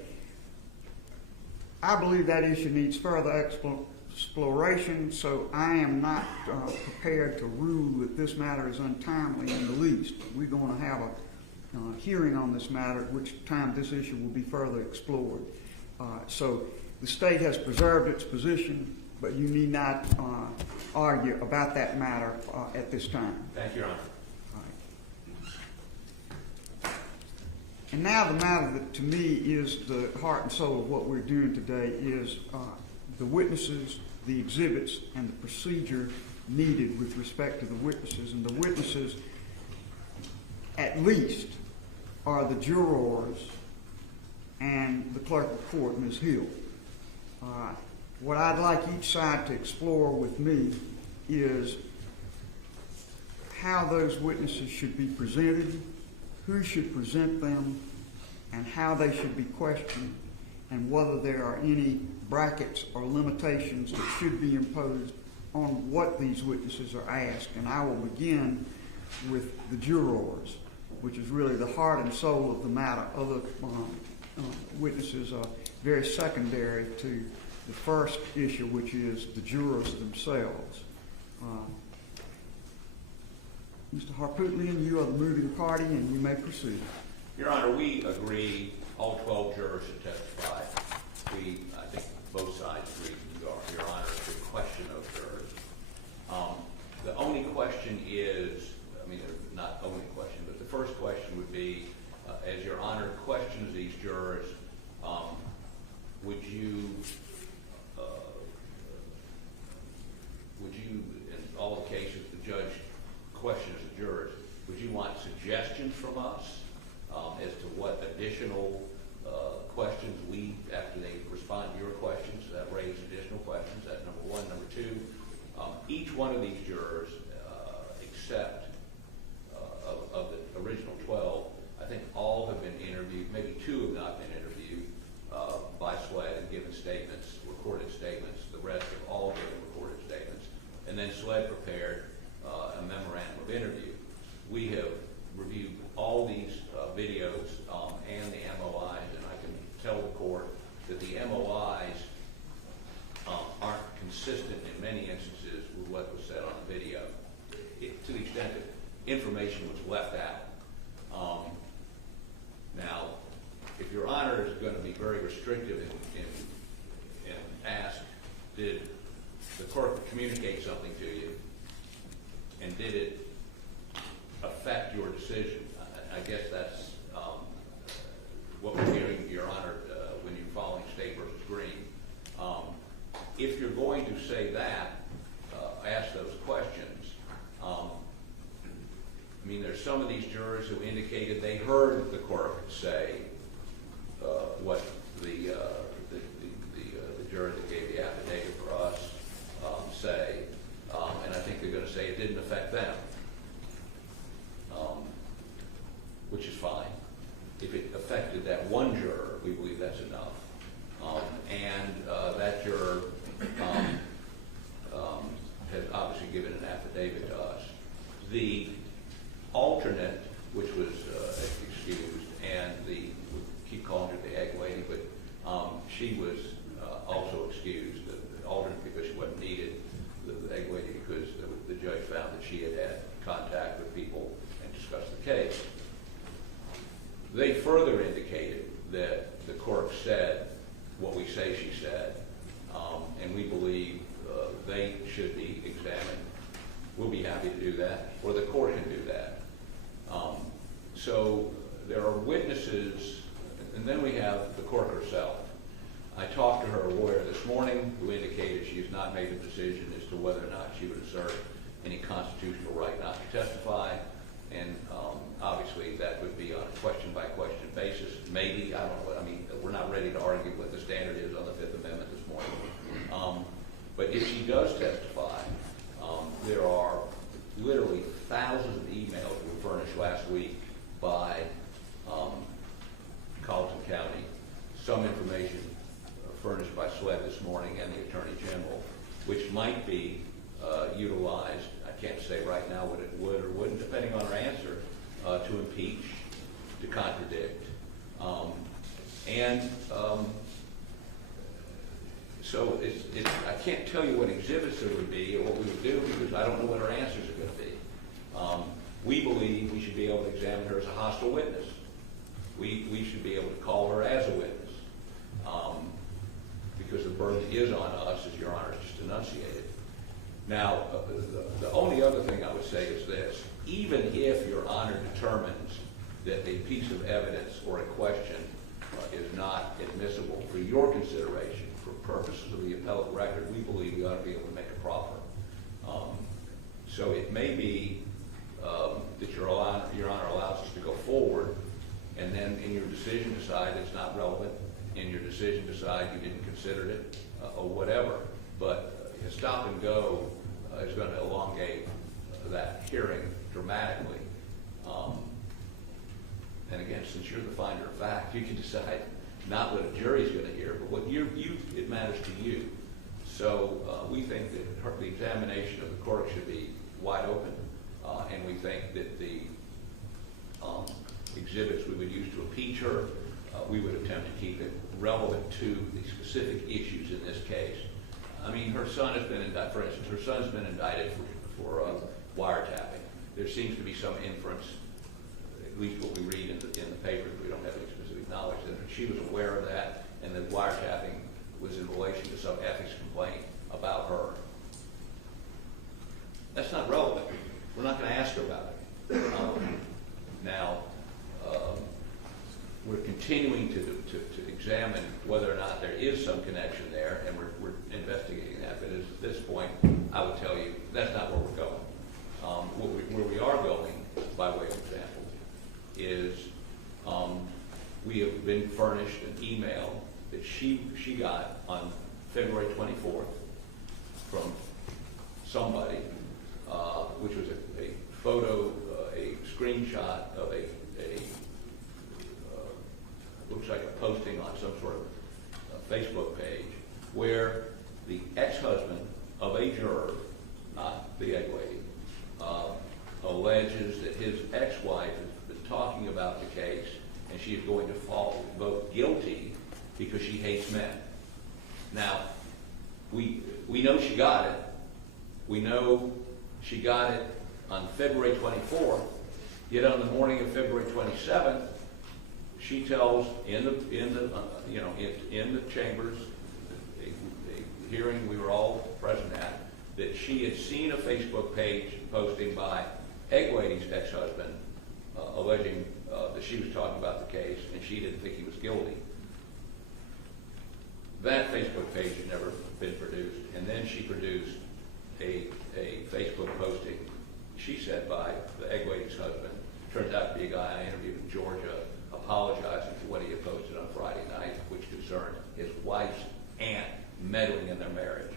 I believe that issue needs further exploration, so I am not prepared to rule that this matter is untimely in the least. We're going to have a hearing on this matter, at which time this issue will be further explored. So the State has preserved its position, but you need not argue about that matter at this time. Thank you, Your Honor. And now the matter that to me is the heart and soul of what we're doing today is the witnesses, the exhibits, and the procedure needed with respect to the witnesses. And the witnesses, at least, are the jurors and the clerk of court, Ms. Hill. What I'd like each side to explore with me is how those witnesses should be presented, who should present them, and how they should be questioned, and whether there are any brackets or limitations that should be imposed on what these witnesses are asked. And I will begin with the jurors, which is really the heart and soul of the matter. Other witnesses are very secondary to the first issue, which is the jurors themselves. Mr. Harpootlian, you are the moving party, and you may proceed. Your Honor, we agree all 12 jurors should testify. I think both sides agree, Your Honor, it's a question of jurors. The only question is, not only question, but the first question would be, as Your Honor questions these jurors, would you, in all the cases the judge questions the jurors, would you want suggestions from us as to what additional questions after they respond to your questions, that raise additional questions? That's number one. Number two, each one of these jurors, except of the original 12, I think all have been interviewed. Maybe two have not been interviewed by SLED and given statements, recorded statements. The rest have all given recorded statements. And then SLED prepared a memorandum of interview. We have reviewed all these videos and the MOIs, and I can tell the court that the MOIs aren't consistent in many instances with what was said on the video, to the extent that information was left out. Now, if Your Honor is going to be very restrictive and ask, did the court communicate something to you, and did it affect your decision? I guess that's what we're hearing, Your Honor, when you're following State versus Green. If you're going to say that, ask those questions. There's some of these jurors who indicated they heard the court say what the juror that gave the affidavit for us say, and I think they're going to say it didn't affect them, which is fine. If it affected that one juror, we believe that's enough. And that the clerk said what we say she said, and we believe they should be examined. We'll be happy to do that, or the court can do that. So there are witnesses, and then we have the clerk herself. I talked to her lawyer this morning, who indicated she has not made a decision as to whether or not she would assert any constitutional right not to testify. And obviously that would be on a question-by-question basis. Maybe, I don't know, I mean, we're not ready to argue what the standard is on the Fifth Amendment this morning. But if she does testify, there are literally thousands of emails that were furnished last week by Colleton County, some information furnished by SLED this morning and the Attorney General, which might be utilized, I can't say right now what it would or wouldn't, depending on her answer, to impeach, to contradict. So I can't tell you what exhibits there would be or what we would do because I don't know what her answers are going to be. We believe we should be able to examine her as a hostile witness. We should be able to call her as a witness because the burden is on us, as Your Honor just enunciated. Now, the only other thing I would say is this. Even if Your Honor determines that a piece of evidence or a question is not admissible for your consideration, for purposes of the appellate record, we believe we ought to be able to make a proffer. So it may be that Your Honor allows us to go forward, and then in your decision decide it's not relevant, in your decision decide you didn't consider it, or whatever. But a stop and go is going to elongate that hearing dramatically. And again, since you're the finder of fact, you can decide not what a jury's going to hear, but what it matters to you. So we think that the examination of the court should be wide open, and we think that the exhibits we would use to impeach her, we would attempt to keep it relevant to the specific issues in this case. I mean, her son has been indicted, for instance, her son's been indicted for wiretapping. There seems to be some inference, at least what we read in the paper, we don't have any specific knowledge, that she was aware of that, and that wiretapping was in relation to some ethics complaint about her. That's not relevant. We're not going to ask her about it. Now, we're continuing to examine whether or not there is some connection there, and we're investigating that. But at this point, I would tell you that's not where we're going. Where we are going, by way of example, is we have been furnished an email that she got on February 24th from somebody, which was a photo, a screenshot of a looks like a posting on some sort of Facebook page, where the ex-husband of a juror, not the egg lady, alleges that his ex-wife has been talking about the case, and she is going to vote guilty because she hates men. Now, we know she got it. We know she got it on February 24th. Yet on the morning of February 27th, she tells in the chambers, the hearing we were all present at, that she had seen a Facebook page posting by Egg Lady's ex-husband alleging that she was talking about the case, and she didn't think he was guilty. That Facebook page has never been produced, and then she produced a Facebook posting, she said, by the Egg Lady's husband. Turns out to be a guy I interviewed in Georgia, apologizing for what he had posted on Friday night, which concerned his wife's aunt meddling in their marriage.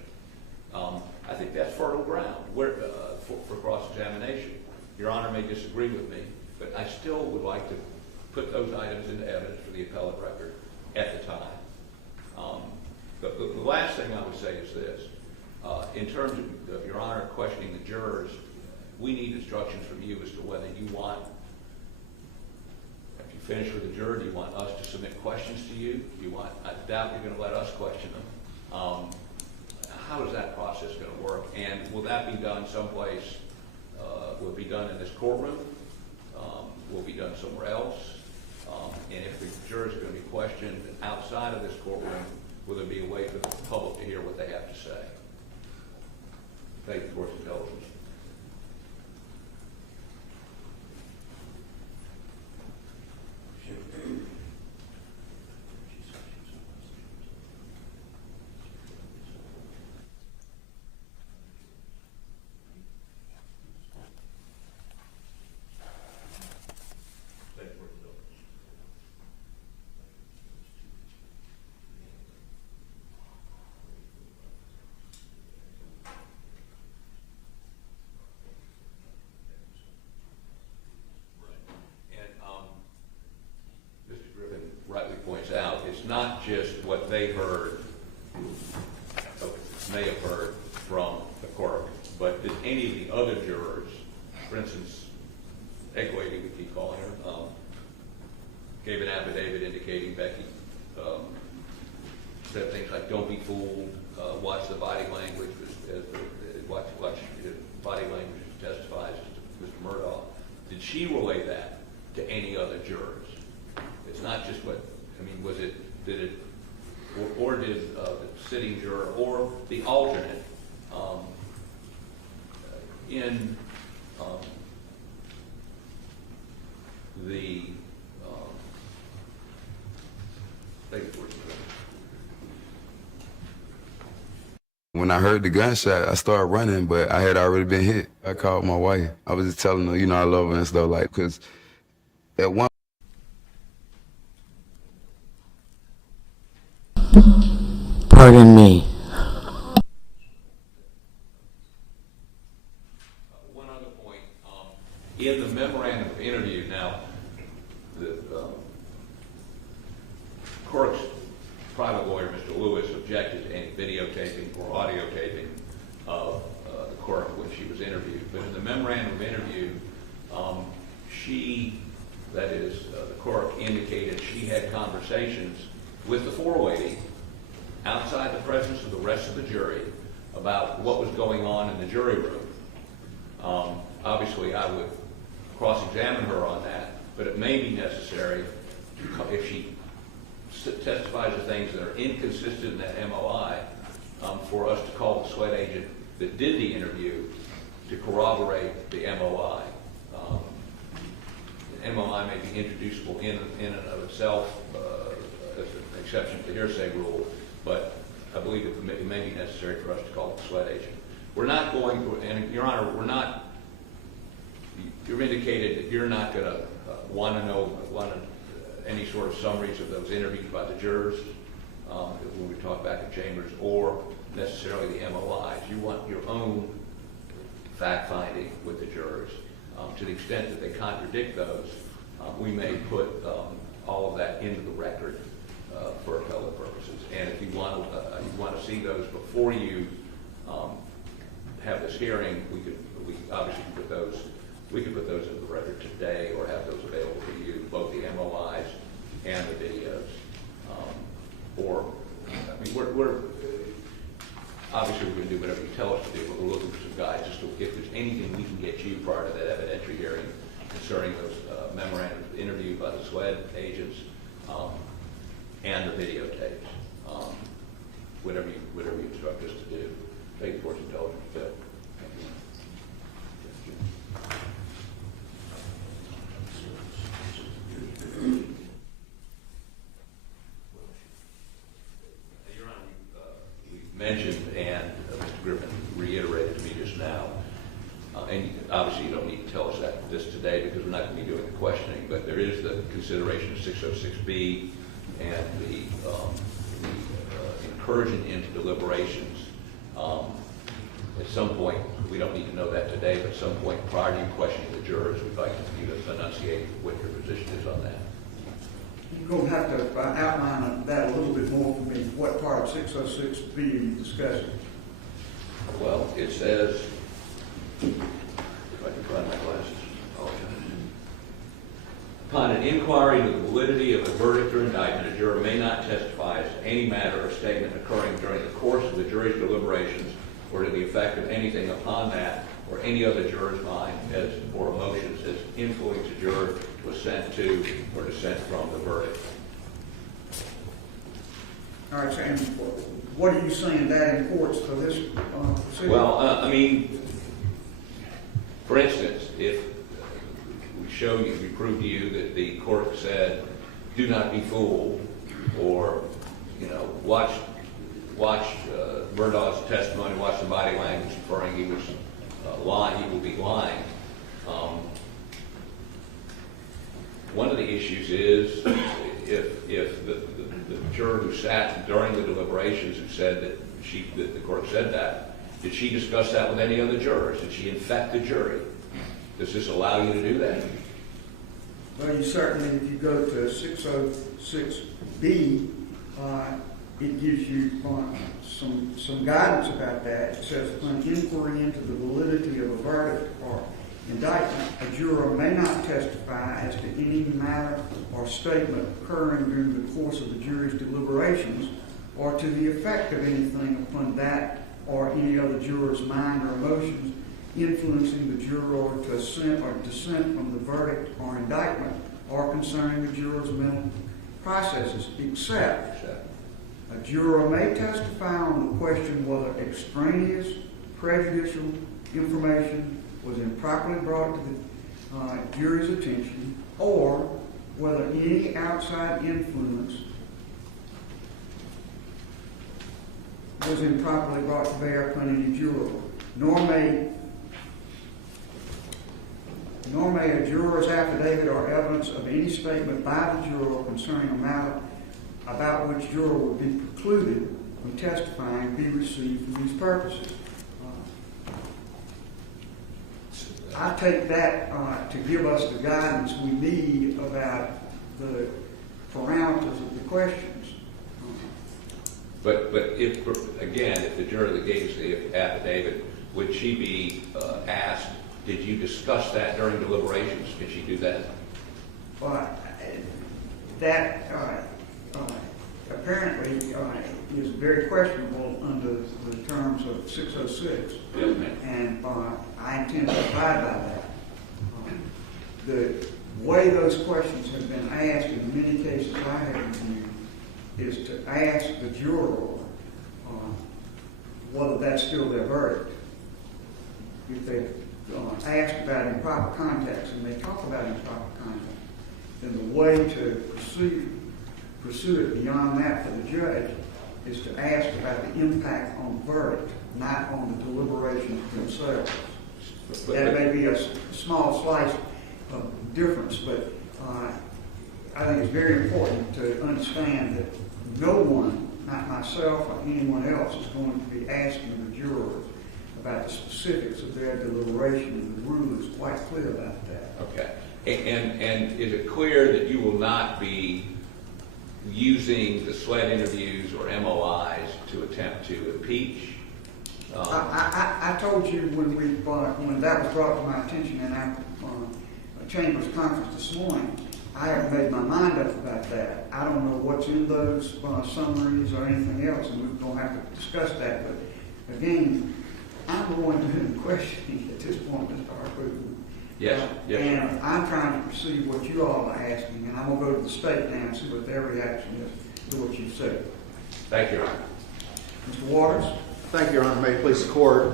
I think that's fertile ground for cross-examination. Your Honor may disagree with me, but I still would like to put those items into evidence for the appellate record at the time. The last thing I would say is this. In terms of Your Honor questioning the jurors, we need instructions from you as to whether you want, if you finish with the juror, do you want us to submit questions to you? I doubt you're going to let us question them. How is that process going to work? And will that be done someplace? Will it be done in this courtroom? Will it be done somewhere else? And if the jurors are going to be questioned outside of this courtroom, will there be a way for the public to hear what they have to say? Thank you for your indulgence. Mr. Griffin rightly points out, it's not just what they heard, may have heard from the court, but did any of the other jurors, for instance, Egwady, we keep calling her, gave an affidavit indicating Becky said things like, don't be fooled, watch the body language, watch body language testifies to Mr. Murdauh. Did she relay that to any other jurors? It's not just what, I mean, was it, did it, or did the sitting juror or the alternate in the When I heard the gunshot, I started running, but I had already been hit. I called my wife. I was just telling her, you know, I love her and stuff, like, because at one Pardon me. One other point, in the memorandum of interview, now, the Cork's private lawyer, Mr. Lewis, objected to any videotaping or audio taping of the Cork when she was interviewed. But in the memorandum of interview, she, that is, the Cork, indicated she had conversations with the four-lady outside the presence of the rest of the jury about what was going on in the jury room. Obviously, I would cross-examine her on that, but it may be necessary to, if she testifies to things that are inconsistent in that MOI, for us to call the SWED agent that did the interview to corroborate the MOI. The MOI may be introducible in and of itself as an exception to the hearsay rule, but I believe it may be necessary for us to call the SWED agent. We're not going to, and Your Honor, we're not, you've indicated that you're not going to want to know any sort of summaries of those interviews by the jurors when we talk back in chambers, or necessarily the MOIs. You want your own fact-finding with the jurors. To the extent that they contradict those, we may put all of that into the record for appellate purposes. And if you want to see those before you have this hearing, we obviously put those. We could put those in the record today, or have those available to you, both the MOIs and the videos. I mean, we're obviously we're going to do whatever you tell us to do, but we're looking for some guides just to, if there's anything we can get you prior to that evidentiary hearing concerning those memorandums interviewed by the SWED agents and the videotapes. Whatever you instruct us to do. Thank you for your intelligence, Phil. Thank you. Your Honor, we've mentioned, and Mr. Griffin reiterated to me just now, and obviously you don't need to tell us this today because we're not going to be doing the questioning, but there is the consideration of 606B and the incursion into deliberations. At some point, we don't need to know that today, but at some point prior to you questioning the jurors, we'd like you to enunciate what your position is on that. You're going to have to outline that a little bit more for me. What part of 606B are you discussing? Well, it says, if I can find my glasses, upon an inquiry into the validity of a verdict or indictment, a juror may not testify as to any matter or statement occurring during the course of the jury's deliberations or to the effect of anything upon that or any other juror's mind as or emotions as influence a juror to assent to or dissent from the verdict. All right, so and what are you saying that in courts for this proceeding? Well, I mean, for instance, if we prove to you that the court said, do not be fooled, or, watch Murdaugh's testimony, watch the body language inferring he was lying, he will be lying. One of the issues is if the juror who sat during the deliberations who said that the court said that, did she discuss that with any other jurors? Did she infect the jury? Does this allow you to do that? Well, you certainly, if you go to 606B, it gives you some guidance about that. It says, when inquiry into the validity of a verdict or indictment, a juror may not testify as to any matter or statement occurring during the course of the jury's deliberations or to the effect of anything upon that or any other juror's mind or emotions influencing the juror to assent or dissent from the verdict or indictment or concerning the juror's mental processes, except a juror may testify on the question whether extraneous, prejudicial information was improperly brought to the jury's attention, or whether any outside influence was improperly brought to bear upon any juror. Nor may a juror's affidavit or evidence of any statement by the juror concerning a matter about which juror would be precluded from testifying be received for these purposes. I take that to give us the guidance we need about the parameters of the questions. But if the juror that gave us the affidavit, would she be asked, did you discuss that during deliberations? Did she do that? That apparently is very questionable under the terms of 606. Yes, ma'am. And I intend to abide by that. The way those questions have been asked in many cases I have reviewed is to ask the juror whether that's still their verdict. If they ask about improper context and they talk about improper context, then the way to pursue it beyond that for the judge is to ask about the impact on the verdict, not on the deliberations themselves. That may be a small slice of difference, but I think it's very important to understand that no one, not myself or anyone else, is going to be asking the jurors about the specifics of their deliberation. The rule is quite clear about that. Okay. And is it clear that you will not be using the SLED interviews or MOIs to attempt to impeach? I told you when that was brought to my attention in our Chamber's conference this morning, I haven't made my mind up about that. I don't know what's in those summaries or anything else, and we're going to have to discuss that. But again, I'm the one doing the questioning at this point, Mr. Harper. Yes. And I'm trying to perceive what you all are asking, and I'm going to go to the state now and see what their reaction is to what you said. Thank you, Your Honor. Mr. Waters? Thank you, Your Honor. May it please the court.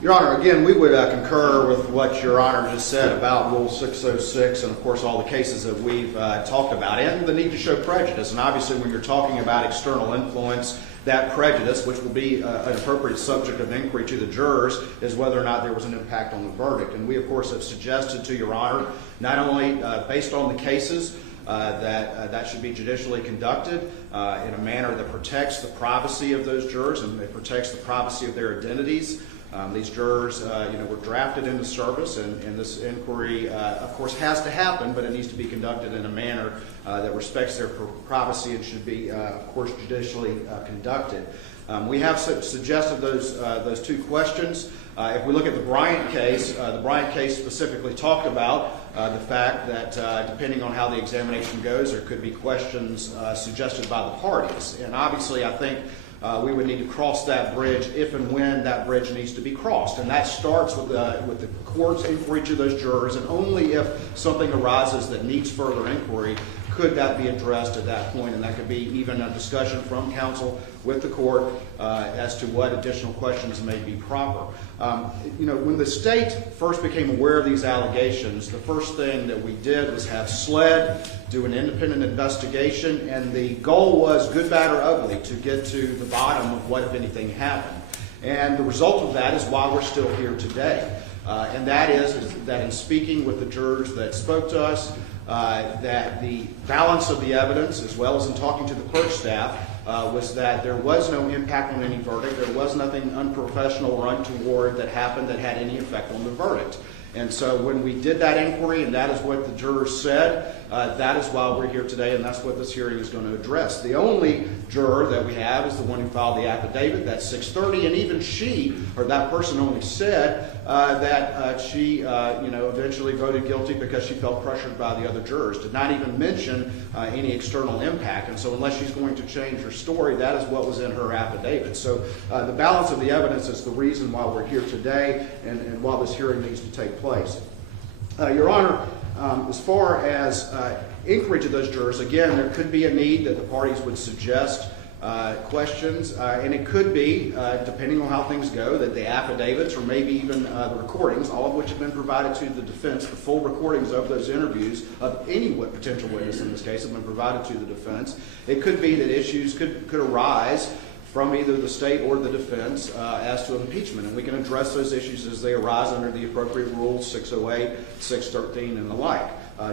Your Honor, again, we would concur with what Your Honor just said about Rule 606 and, of course, all the cases that we've talked about and the need to show prejudice. And obviously, when you're talking about external influence, that prejudice, which will be an appropriate subject of inquiry to the jurors, is whether or not there was an impact on the verdict. And we, of course, have suggested to Your Honor, not only based on the cases, that should be judicially conducted in a manner that protects the privacy of those jurors and that protects the privacy of their identities. These jurors, were drafted into service, and this inquiry, of course, has to happen, but it needs to be conducted in a manner that respects their privacy and should be, of course, judicially conducted. We have suggested those two questions. If we look at the Bryant case specifically talked about the fact that depending on how the examination goes, there could be questions suggested by the parties. And obviously, I think we would need to cross that bridge if and when that bridge needs to be crossed. And that starts with the court's inquiry to those jurors, and only if something arises that needs further inquiry could that be addressed at that point, and that could be even a discussion from counsel with the court as to what additional questions may be proper. When the state first became aware of these allegations, the first thing that we did was have SLED do an independent investigation, and the goal was, good, bad, or ugly, to get to the bottom of what, if anything, happened. And the result of that is why we're still here today. And that is that in speaking with the jurors that spoke to us, that the balance of the evidence, as well as in talking to the clerk staff, was that there was no impact on any verdict. There was nothing unprofessional or untoward that happened that had any effect on the verdict. And so when we did that inquiry, and that is what the jurors said, that is why we're here today, and that's what this hearing is going to address. The only juror that we have is the one who filed the affidavit. That's 630, and even she, or that person, only said that she, eventually voted guilty because she felt pressured by the other jurors. Did not even mention any external impact. And so unless she's going to change her story, that is what was in her affidavit. So the balance of the evidence is the reason why we're here today, and why this hearing needs to take place. Your Honor, as far as inquiry to those jurors, again, there could be a need that the parties would suggest questions, and it could be, depending on how things go, that the affidavits or maybe even the recordings, all of which have been provided to the defense, the full recordings of those interviews of any potential witness in this case have been provided to the defense. It could be that issues could arise from either the state or the defense as to impeachment, and we can address those issues as they arise under the appropriate rules, 608, 613, and the like,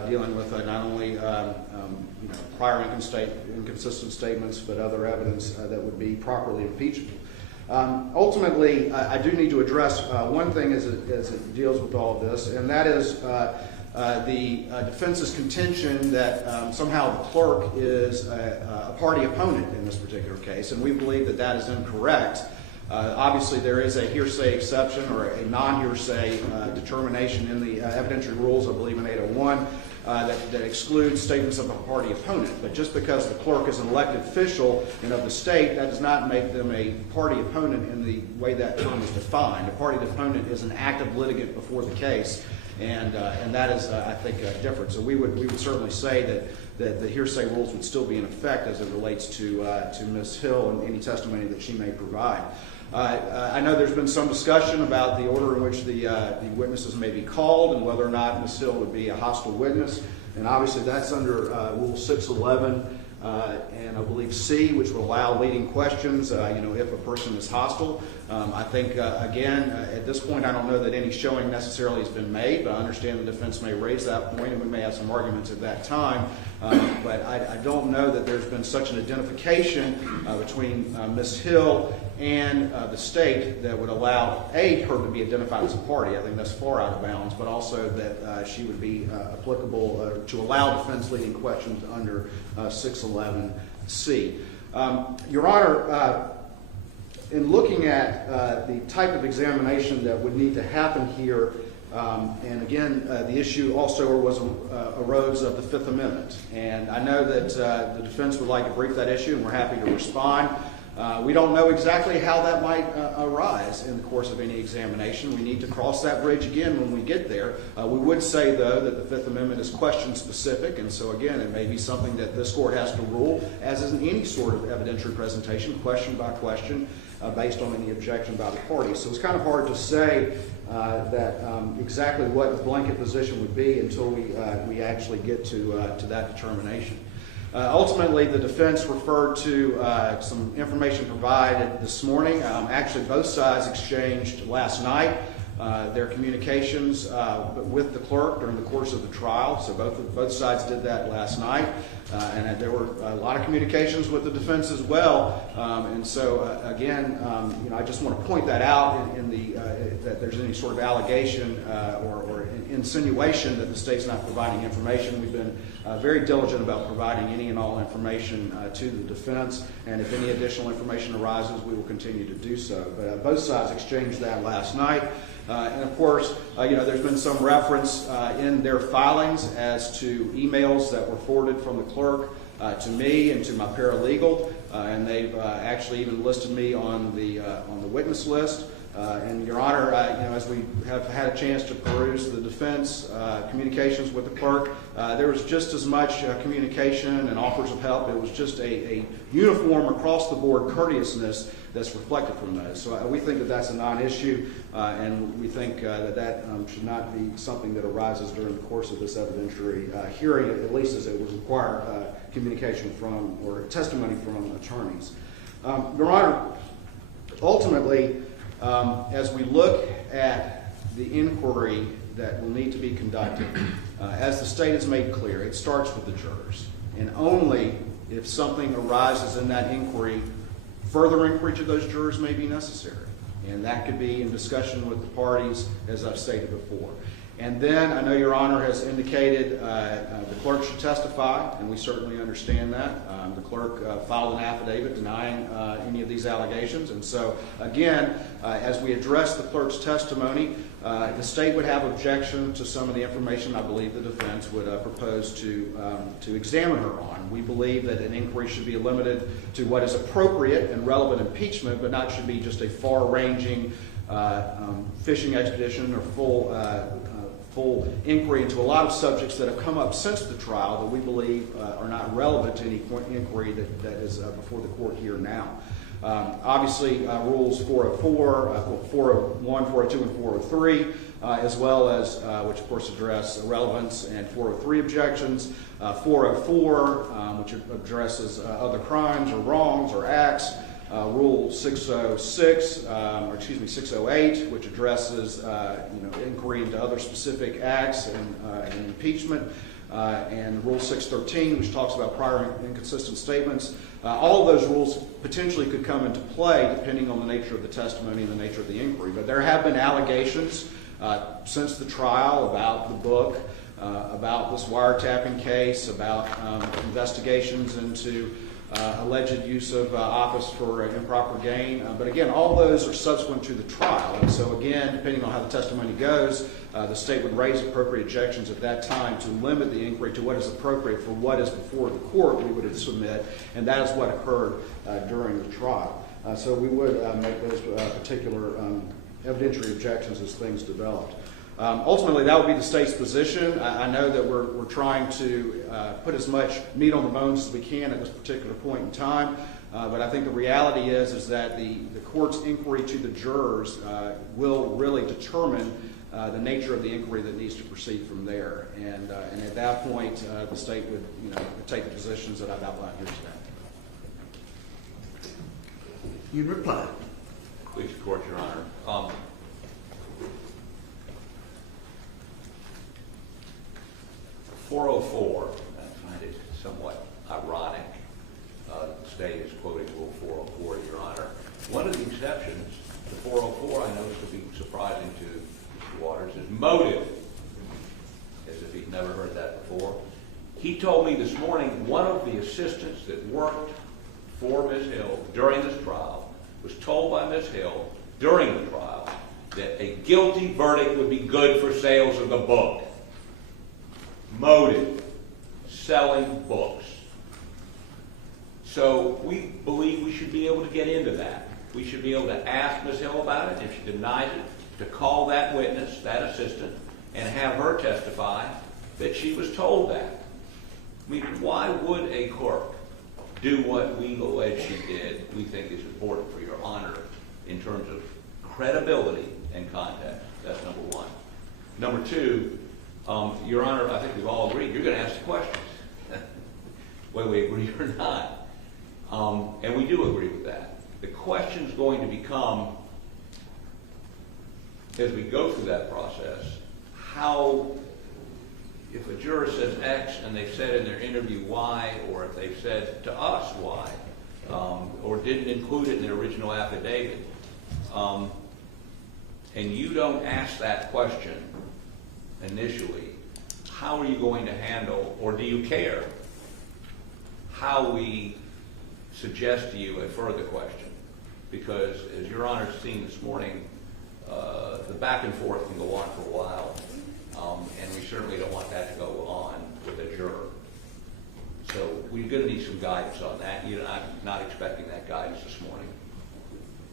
dealing with not only prior inconsistent statements, but other evidence that would be properly impeachable. Ultimately, I do need to address one thing as it deals with all of this, and that is the defense's contention that somehow the clerk is a party opponent in this particular case, and we believe that that is incorrect. Obviously, there is a hearsay exception or a non-hearsay determination in the evidentiary rules, I believe in 801, that excludes statements of a party opponent. But just because the clerk is an elected official and of the state, that does not make them a party opponent in the way that term is defined. A party opponent is an active litigant before the case, and that is, I think, different. So we would certainly say that the hearsay rules would still be in effect as it relates to Ms. Hill and any testimony that she may provide. I know there's been some discussion about the order in which the witnesses may be called and whether or not Ms. Hill would be a hostile witness. And obviously that's under Rule 611 and I believe C, which will allow leading questions, if a person is hostile. I think, again, at this point, I don't know that any showing necessarily has been made, but I understand the defense may raise that point, and we may have some arguments at that time. But I don't know that there's been such an identification between Ms. Hill and the state that would allow, A, her to be identified as a party. I think that's far out of bounds, but also that she would be applicable to allow defense leading questions under 611C. Your Honor, in looking at the type of examination that would need to happen here, and again, the issue also arose of the Fifth Amendment. And I know that the defense would like to brief that issue, and we're happy to respond. We don't know exactly how that might arise in the course of any examination. We need to cross that bridge again when we get there. We would say, though, that the Fifth Amendment is question specific, and so again, it may be something that this court has to rule, as is in any sort of evidentiary presentation, question by question, based on any objection by the party. So it's kind of hard to say that exactly what the blanket position would be until we actually get to that determination. Ultimately, the defense referred to some information provided this morning. Actually, both sides exchanged last night their communications with the clerk during the course of the trial. So both sides did that last night. And there were a lot of communications with the defense as well. And so, again, I just want to point that out that there's any sort of allegation or insinuation that the state's not providing information. We've been very diligent about providing any and all information to the defense. And if any additional information arises, we will continue to do so. But both sides exchanged that last night. And of course, there's been some reference in their filings as to emails that were forwarded from the clerk to me and to my paralegal and they've actually even listed me on the witness list. And Your Honor, as we have had a chance to peruse the defense communications with the clerk, there was just as much communication and offers of help. It was just a uniform across the board courteousness that's reflected from those. So we think that that's a non-issue, and we think that should not be something that arises during the course of this evidentiary hearing, at least as it would require communication from or testimony from attorneys. Your Honor, ultimately, as we look at the inquiry that will need to be conducted, as the state has made clear, it starts with the jurors. And only if something arises in that inquiry, further inquiry to those jurors may be necessary. And that could be in discussion with the parties, as I've stated before. And then I know Your Honor has indicated the clerk should testify, and we certainly understand that. The clerk filed an affidavit denying any of these allegations. And so, again, as we address the clerk's testimony, the state would have objection to some of the information I believe the defense would propose to examine her on. We believe that an inquiry should be limited to what is appropriate and relevant impeachment, but not should be just a far-ranging fishing expedition or full inquiry into a lot of subjects that have come up since the trial that we believe are not relevant to any inquiry that is before the court here now. Obviously, rules 404, 401, 402, and 403, as well as, which of course address relevance, and 403 objections, 404, which addresses other crimes or wrongs or acts, Rule 606, 608, which addresses inquiry into other specific acts and impeachment, and Rule 613, which talks about prior inconsistent statements. All of those rules potentially could come into play depending on the nature of the testimony and the nature of the inquiry. But there have been allegations since the trial about the book, about this wiretapping case, about investigations into alleged use of office for improper gain. But again, all those are subsequent to the trial. And so again, depending on how the testimony goes, the state would raise appropriate objections at that time to limit the inquiry to what is appropriate for what is before the court we would submit, and that is what occurred during the trial. So we would make those particular evidentiary objections as things developed. Ultimately, that would be the state's position. I know that we're trying to put as much meat on the bones as we can at this particular point in time, but I think the reality is that the court's inquiry to the jurors will really determine the nature of the inquiry that needs to proceed from there. And at that point, the state would take the positions that I've outlined here today. You reply. Please, Court, Your Honor. 404, I find it somewhat ironic. The state is quoting Rule 404, Your Honor. One of the exceptions to 404, I noticed to be surprising to Mr. Waters, is motive, as if he'd never heard that before. He told me this morning one of the assistants that worked for Ms. Hill during this trial was told by Ms. Hill during the trial that a guilty verdict would be good for sales of the book. Motive, selling books. So we believe we should be able to get into that. We should be able to ask Ms. Hill about it. If she denies it, to call that witness, that assistant, and have her testify that she was told that. I mean, why would a clerk do what we allege she did? We think is important for Your Honor in terms of credibility and context. That's number one. Number two, Your Honor, I think we've all agreed, you're going to ask the questions, whether we agree or not. And we do agree with that. The question's going to become, as we go through that process, how, if a juror says X and they've said in their interview Y, or if they've said to us Y, or didn't include it in their original affidavit, and you don't ask that question initially, how are you going to handle, or do you care, how we suggest to you a further question? Because, as Your Honor's seen this morning, the back and forth can go on for a while, and we certainly don't want that to go on with a juror. So we're going to need some guidance on that. I'm not expecting that guidance this morning.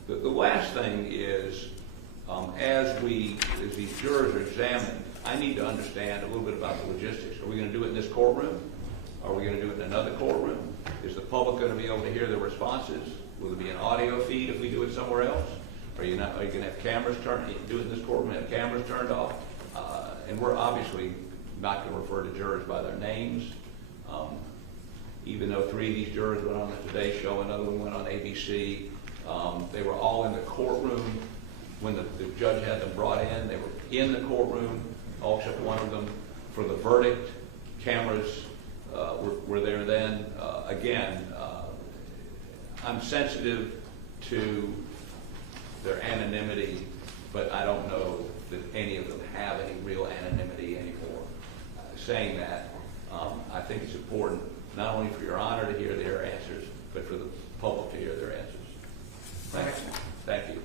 The last thing is, as these jurors are examined, I need to understand a little bit about the logistics. Are we going to do it in this courtroom? Are we going to do it in another courtroom? Is the public going to be able to hear the responses? Will there be an audio feed if we do it somewhere else? Are you going to have cameras turned? Do it in this courtroom, have cameras turned off? And we're obviously not going to refer to jurors by their names. Even though 3 of these jurors went on the Today Show, another one went on ABC. They were all in the courtroom when the judge had them brought in. They were in the courtroom, all except one of them, for the verdict. Cameras were there then. Again, I'm sensitive to their anonymity, but I don't know that any of them have any real anonymity anymore. Saying that, I think it's important not only for Your Honor to hear their answers, but for the public to hear their answers. Thanks. Thank you.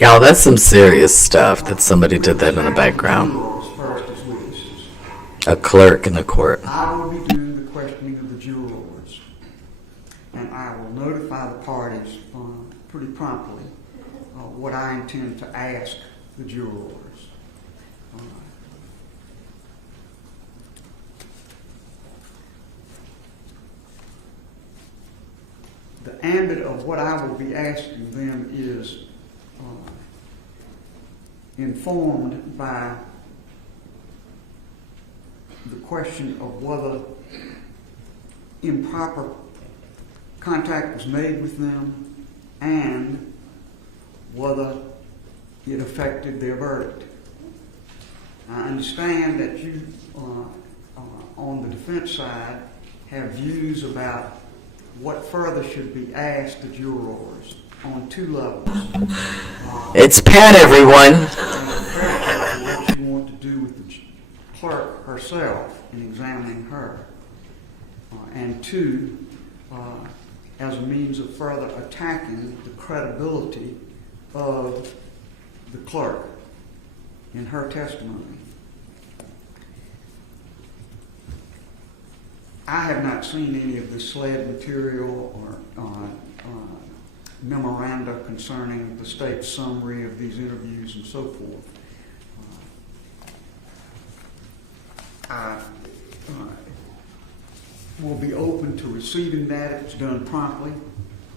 Y'all, that's some serious stuff that somebody did that in the background. First as witnesses. A clerk in the court. I will be doing the questioning of the jurors, and I will notify the parties pretty promptly what I intend to ask the jurors. The ambit of what I will be asking them is informed by the question of whether improper contact was made with them and whether it affected their verdict. I understand that you, on the defense side, have views about what further should be asked the jurors on 2 levels. It's Pat, everyone. What you want to do with the clerk herself in examining her. And 2, as a means of further attacking the credibility of the clerk in her testimony. I have not seen any of the SLED material or memoranda concerning the state's summary of these interviews and so forth. I will be open to receiving that if it's done promptly,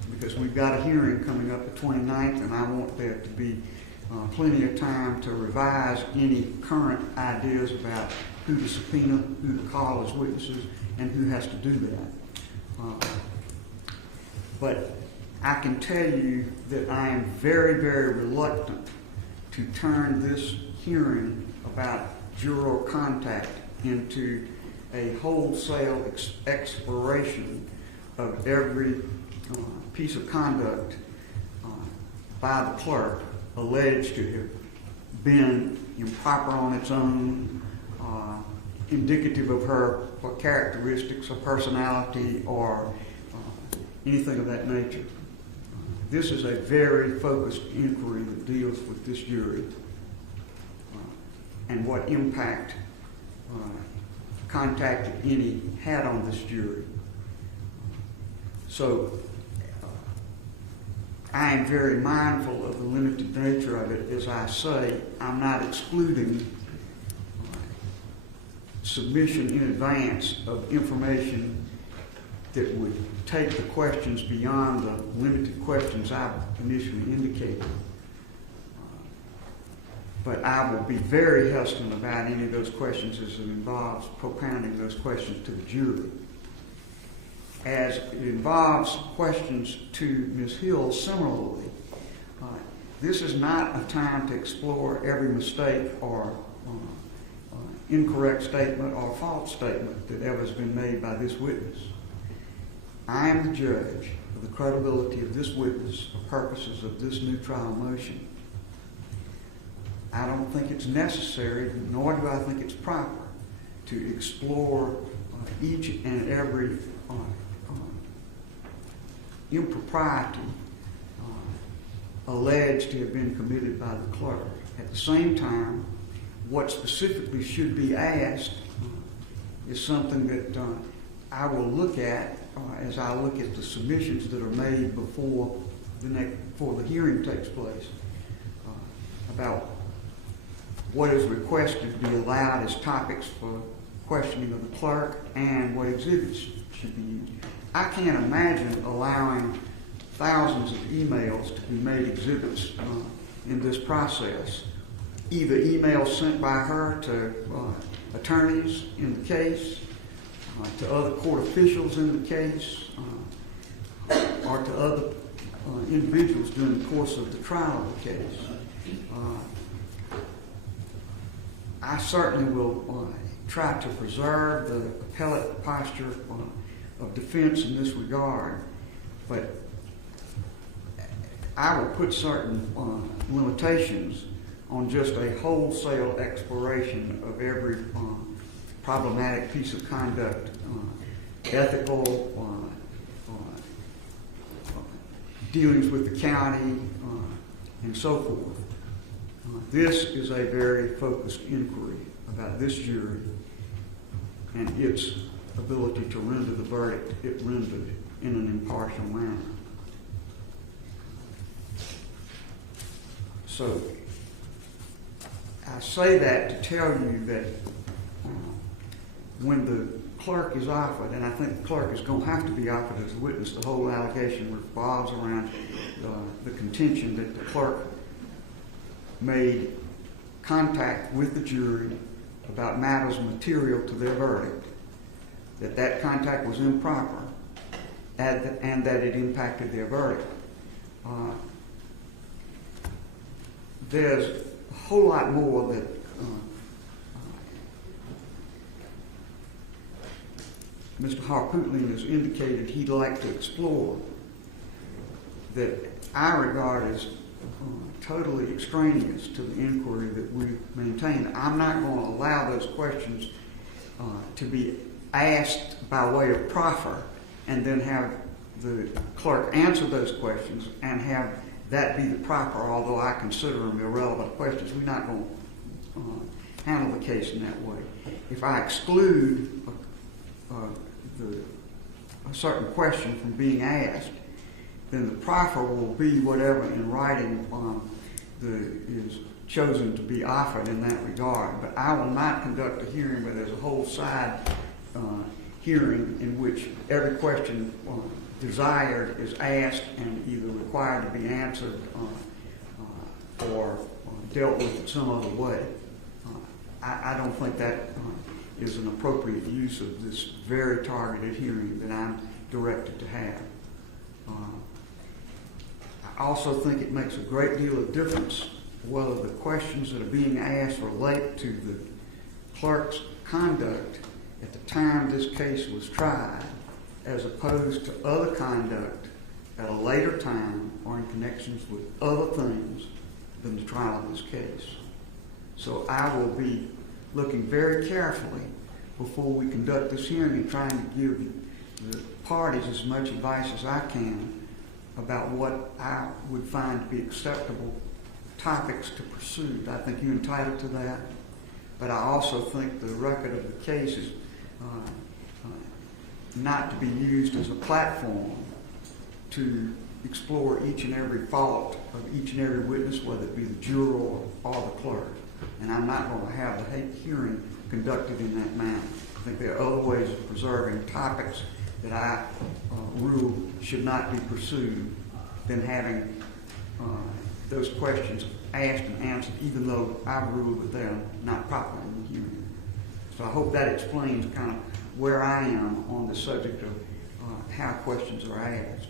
because we've got a hearing coming up the 29th, and I want there to be plenty of time to revise any current ideas about who to subpoena, who to call as witnesses, and who has to do that. But I can tell you that I am very, very reluctant to turn this hearing about juror contact into a wholesale exploration of every piece of conduct by the clerk alleged to have been improper on its own, indicative of her characteristics, her personality, or anything of that nature. This is a very focused inquiry that deals with this jury and what impact contact, if any, had on this jury. So I am very mindful of the limited nature of it. As I say, I'm not excluding submission in advance of information that would take the questions beyond the limited questions I've initially indicated. But I will be very hesitant about any of those questions as it involves propounding those questions to the jury. As it involves questions to Ms. Hill similarly, this is not a time to explore every mistake or incorrect statement or false statement that ever has been made by this witness. I am the judge of the credibility of this witness for purposes of this new trial motion. I don't think it's necessary, nor do I think it's proper, to explore each and every impropriety alleged to have been committed by the clerk. At the same time, what specifically should be asked is something that I will look at as I look at the submissions that are made before the hearing takes place about what is requested to be allowed as topics for questioning of the clerk and what exhibits should be used. I can't imagine allowing thousands of emails to be made exhibits in this process. Either emails sent by her to attorneys in the case, to other court officials in the case, or to other individuals during the course of the trial of the case. I certainly will try to preserve the appellate posture of defense in this regard, but I will put certain limitations on just a wholesale exploration of every problematic piece of conduct, ethical, dealings with the county, and so forth. This is a very focused inquiry about this jury and its ability to render the verdict it rendered in an impartial manner. So I say that to tell you that when the clerk is offered, and I think the clerk is going to have to be offered as a witness, the whole allegation revolves around the contention that the clerk made contact with the jury about matters material to their verdict, that contact was improper, and that it impacted their verdict. There's a whole lot more that Mr. Harpootlian has indicated he'd like to explore that I regard as totally extraneous to the inquiry that we maintain. I'm not going to allow those questions to be asked by way of proffer and then have the clerk answer those questions and have that be the proper, although I consider them irrelevant questions. We're not going to handle the case in that way. If I exclude a certain question from being asked, then the proffer will be whatever in writing is chosen to be offered in that regard. But I will not conduct a hearing where there's a whole side hearing in which every question desired is asked and either required to be answered or dealt with in some other way. I don't think that is an appropriate use of this very targeted hearing that I'm directed to have. I also think it makes a great deal of difference whether the questions that are being asked relate to the clerk's conduct at the time this case was tried, as opposed to other conduct at a later time or in connections with other things than the trial of this case. So I will be looking very carefully before we conduct this hearing and trying to give the parties as much advice as I can about what I would find to be acceptable topics to pursue. I think you're entitled to that, but I also think the record of the case is not to be used as a platform to explore each and every fault of each and every witness, whether it be the juror or the clerk. And I'm not going to have the hearing conducted in that manner. I think there are other ways of preserving topics that I rule should not be pursued than having those questions asked and answered, even though I've ruled that they're not proper in the hearing. So I hope that explains kind of where I am on the subject of how questions are asked.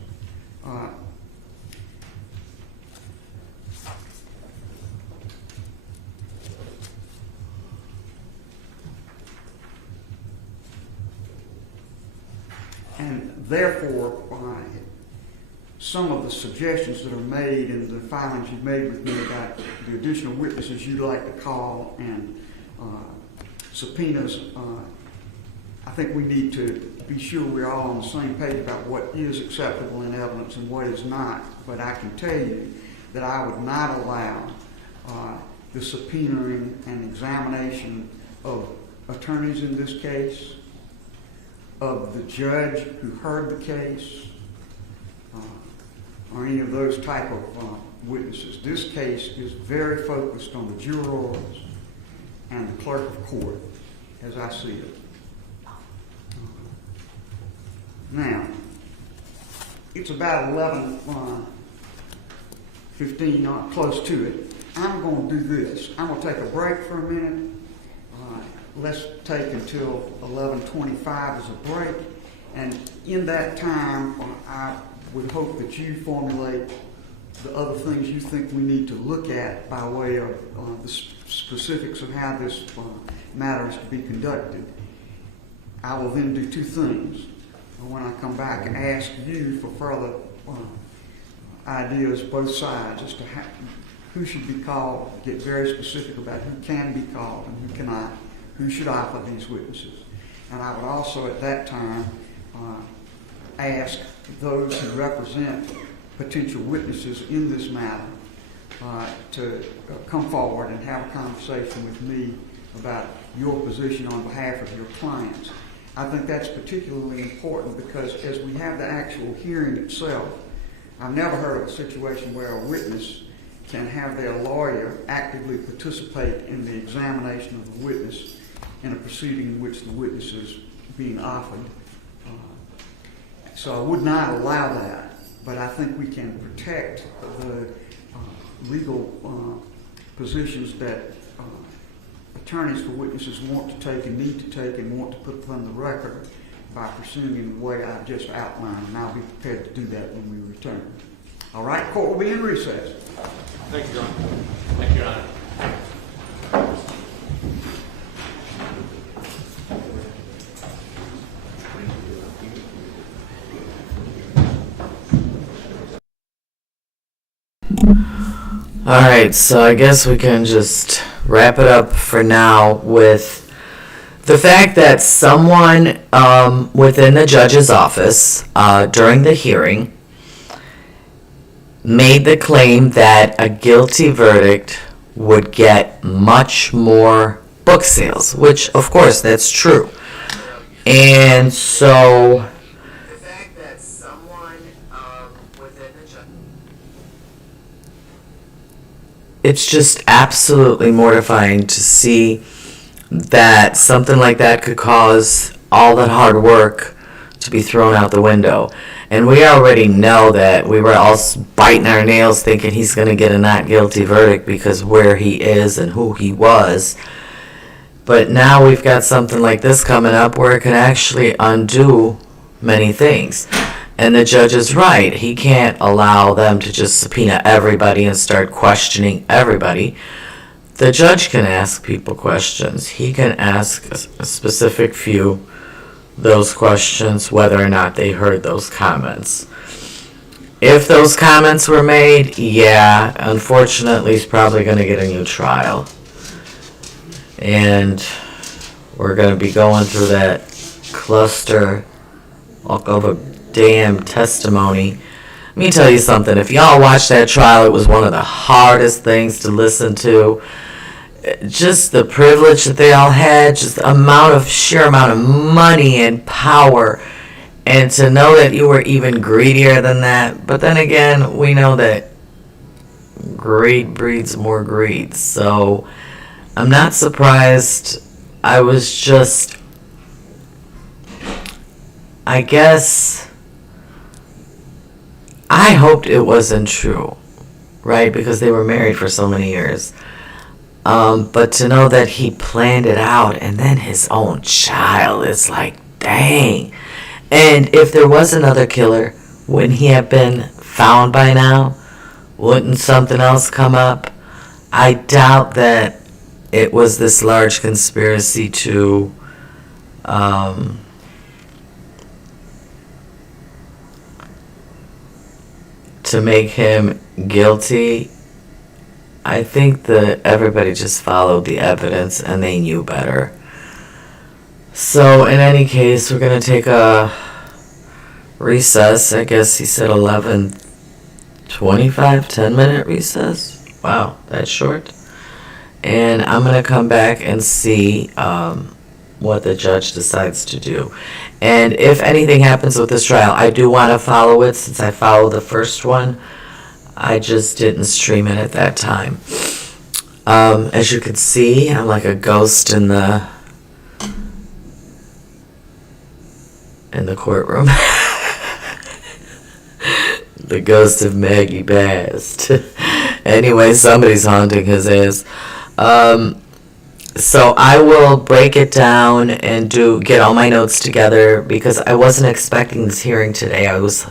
Therefore, some of the suggestions that are made and the filings you've made with me about the additional witnesses you'd like to call and subpoenas, I think we need to be sure we're all on the same page about what is acceptable in evidence and what is not. But I can tell you that I would not allow the subpoenaing and examination of attorneys in this case, of the judge who heard the case, or any of those type of witnesses. This case is very focused on the jurors and the clerk of court, as I see it. Now, it's about 11:15, close to it. I'm going to do this. I'm going to take a break for a minute. Let's take until 11:25 as a break. And in that time, I would hope that you formulate the other things you think we need to look at by way of the specifics of how this matter is to be conducted. I will then do two things. When I come back, ask you for further ideas, both sides, as to who should be called, get very specific about who can be called and who cannot, who should offer these witnesses. And I would also at that time ask those who represent potential witnesses in this matter to come forward and have a conversation with me about your position on behalf of your clients. I think that's particularly important because as we have the actual hearing itself, I've never heard of a situation where a witness can have their lawyer actively participate in the examination of the witness in a proceeding in which the witness is being offered. So I would not allow that, but I think we can protect the legal positions that attorneys for witnesses want to take and need to take and want to put on the record by pursuing in the way I've just outlined, and I'll be prepared to do that when we return. All right, court will be in recess. Thank you, Your Honor. Thank you, Your Honor. All right, so I guess we can just wrap it up for now with the fact that someone within the judge's office during the hearing made the claim that a guilty verdict would get much more book sales, which of course that's true. And so the fact that someone within the judge, it's just absolutely mortifying to see that something like that could cause all that hard work to be thrown out the window. And we already know that we were all biting our nails thinking he's going to get a not guilty verdict because where he is and who he was. But now we've got something like this coming up where it can actually undo many things. And the judge is right. He can't allow them to just subpoena everybody and start questioning everybody. The judge can ask people questions. He can ask a specific few those questions, whether or not they heard those comments. If those comments were made, yeah, unfortunately he's probably going to get a new trial. And we're going to be going through that cluster of a damn testimony. Let me tell you something. If y'all watched that trial, it was one of the hardest things to listen to. Just the privilege that they all had, just the sheer amount of money and power, and to know that you were even greedier than that. But then again, we know that greed breeds more greed. So I'm not surprised. I guess I hoped it wasn't true, right? Because they were married for so many years. But to know that he planned it out and then his own child, it's like, dang. And if there was another killer, wouldn't he have been found by now? Wouldn't something else come up? I doubt that it was this large conspiracy to to make him guilty, I think that everybody just followed the evidence and they knew better. So in any case, we're going to take a recess. I guess he said 11:25, 10-minute recess. Wow, that's short. And I'm going to come back and see what the judge decides to do. And if anything happens with this trial, I do want to follow it since I followed the first one. I just didn't stream it at that time. As you can see, I'm like a ghost in the courtroom. The ghost of Maggie Bast. Anyway, somebody's haunting his ass. So I will break it down and get all my notes together because I wasn't expecting this hearing today. I was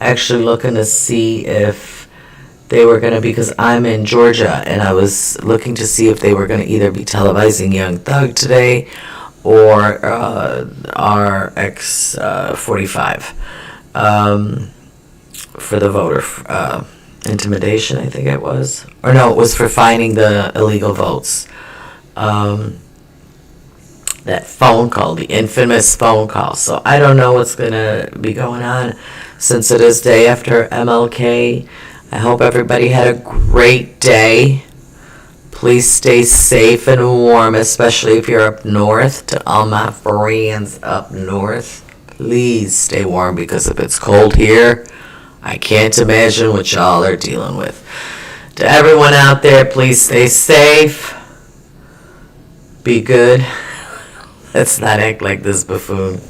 actually looking to see if they were going to, because I'm in Georgia, and I was looking to see if they were going to either be televising Young Thug today or RX 45 for the voter intimidation, I think it was. Or no, it was for finding the illegal votes. That phone call, the infamous phone call. So I don't know what's going to be going on since it is day after MLK. I hope everybody had a great day. Please stay safe and warm, especially if you're up north. To all my friends up north, please stay warm because if it's cold here, I can't imagine what y'all are dealing with. To everyone out there, please stay safe. Be good. Let's not act like this buffoon.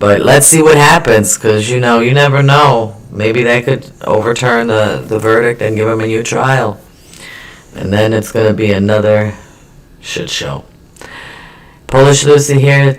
But let's see what happens, because, you never know. Maybe they could overturn the verdict and give him a new trial. And then it's going to be another shit show. Polish Lucy here.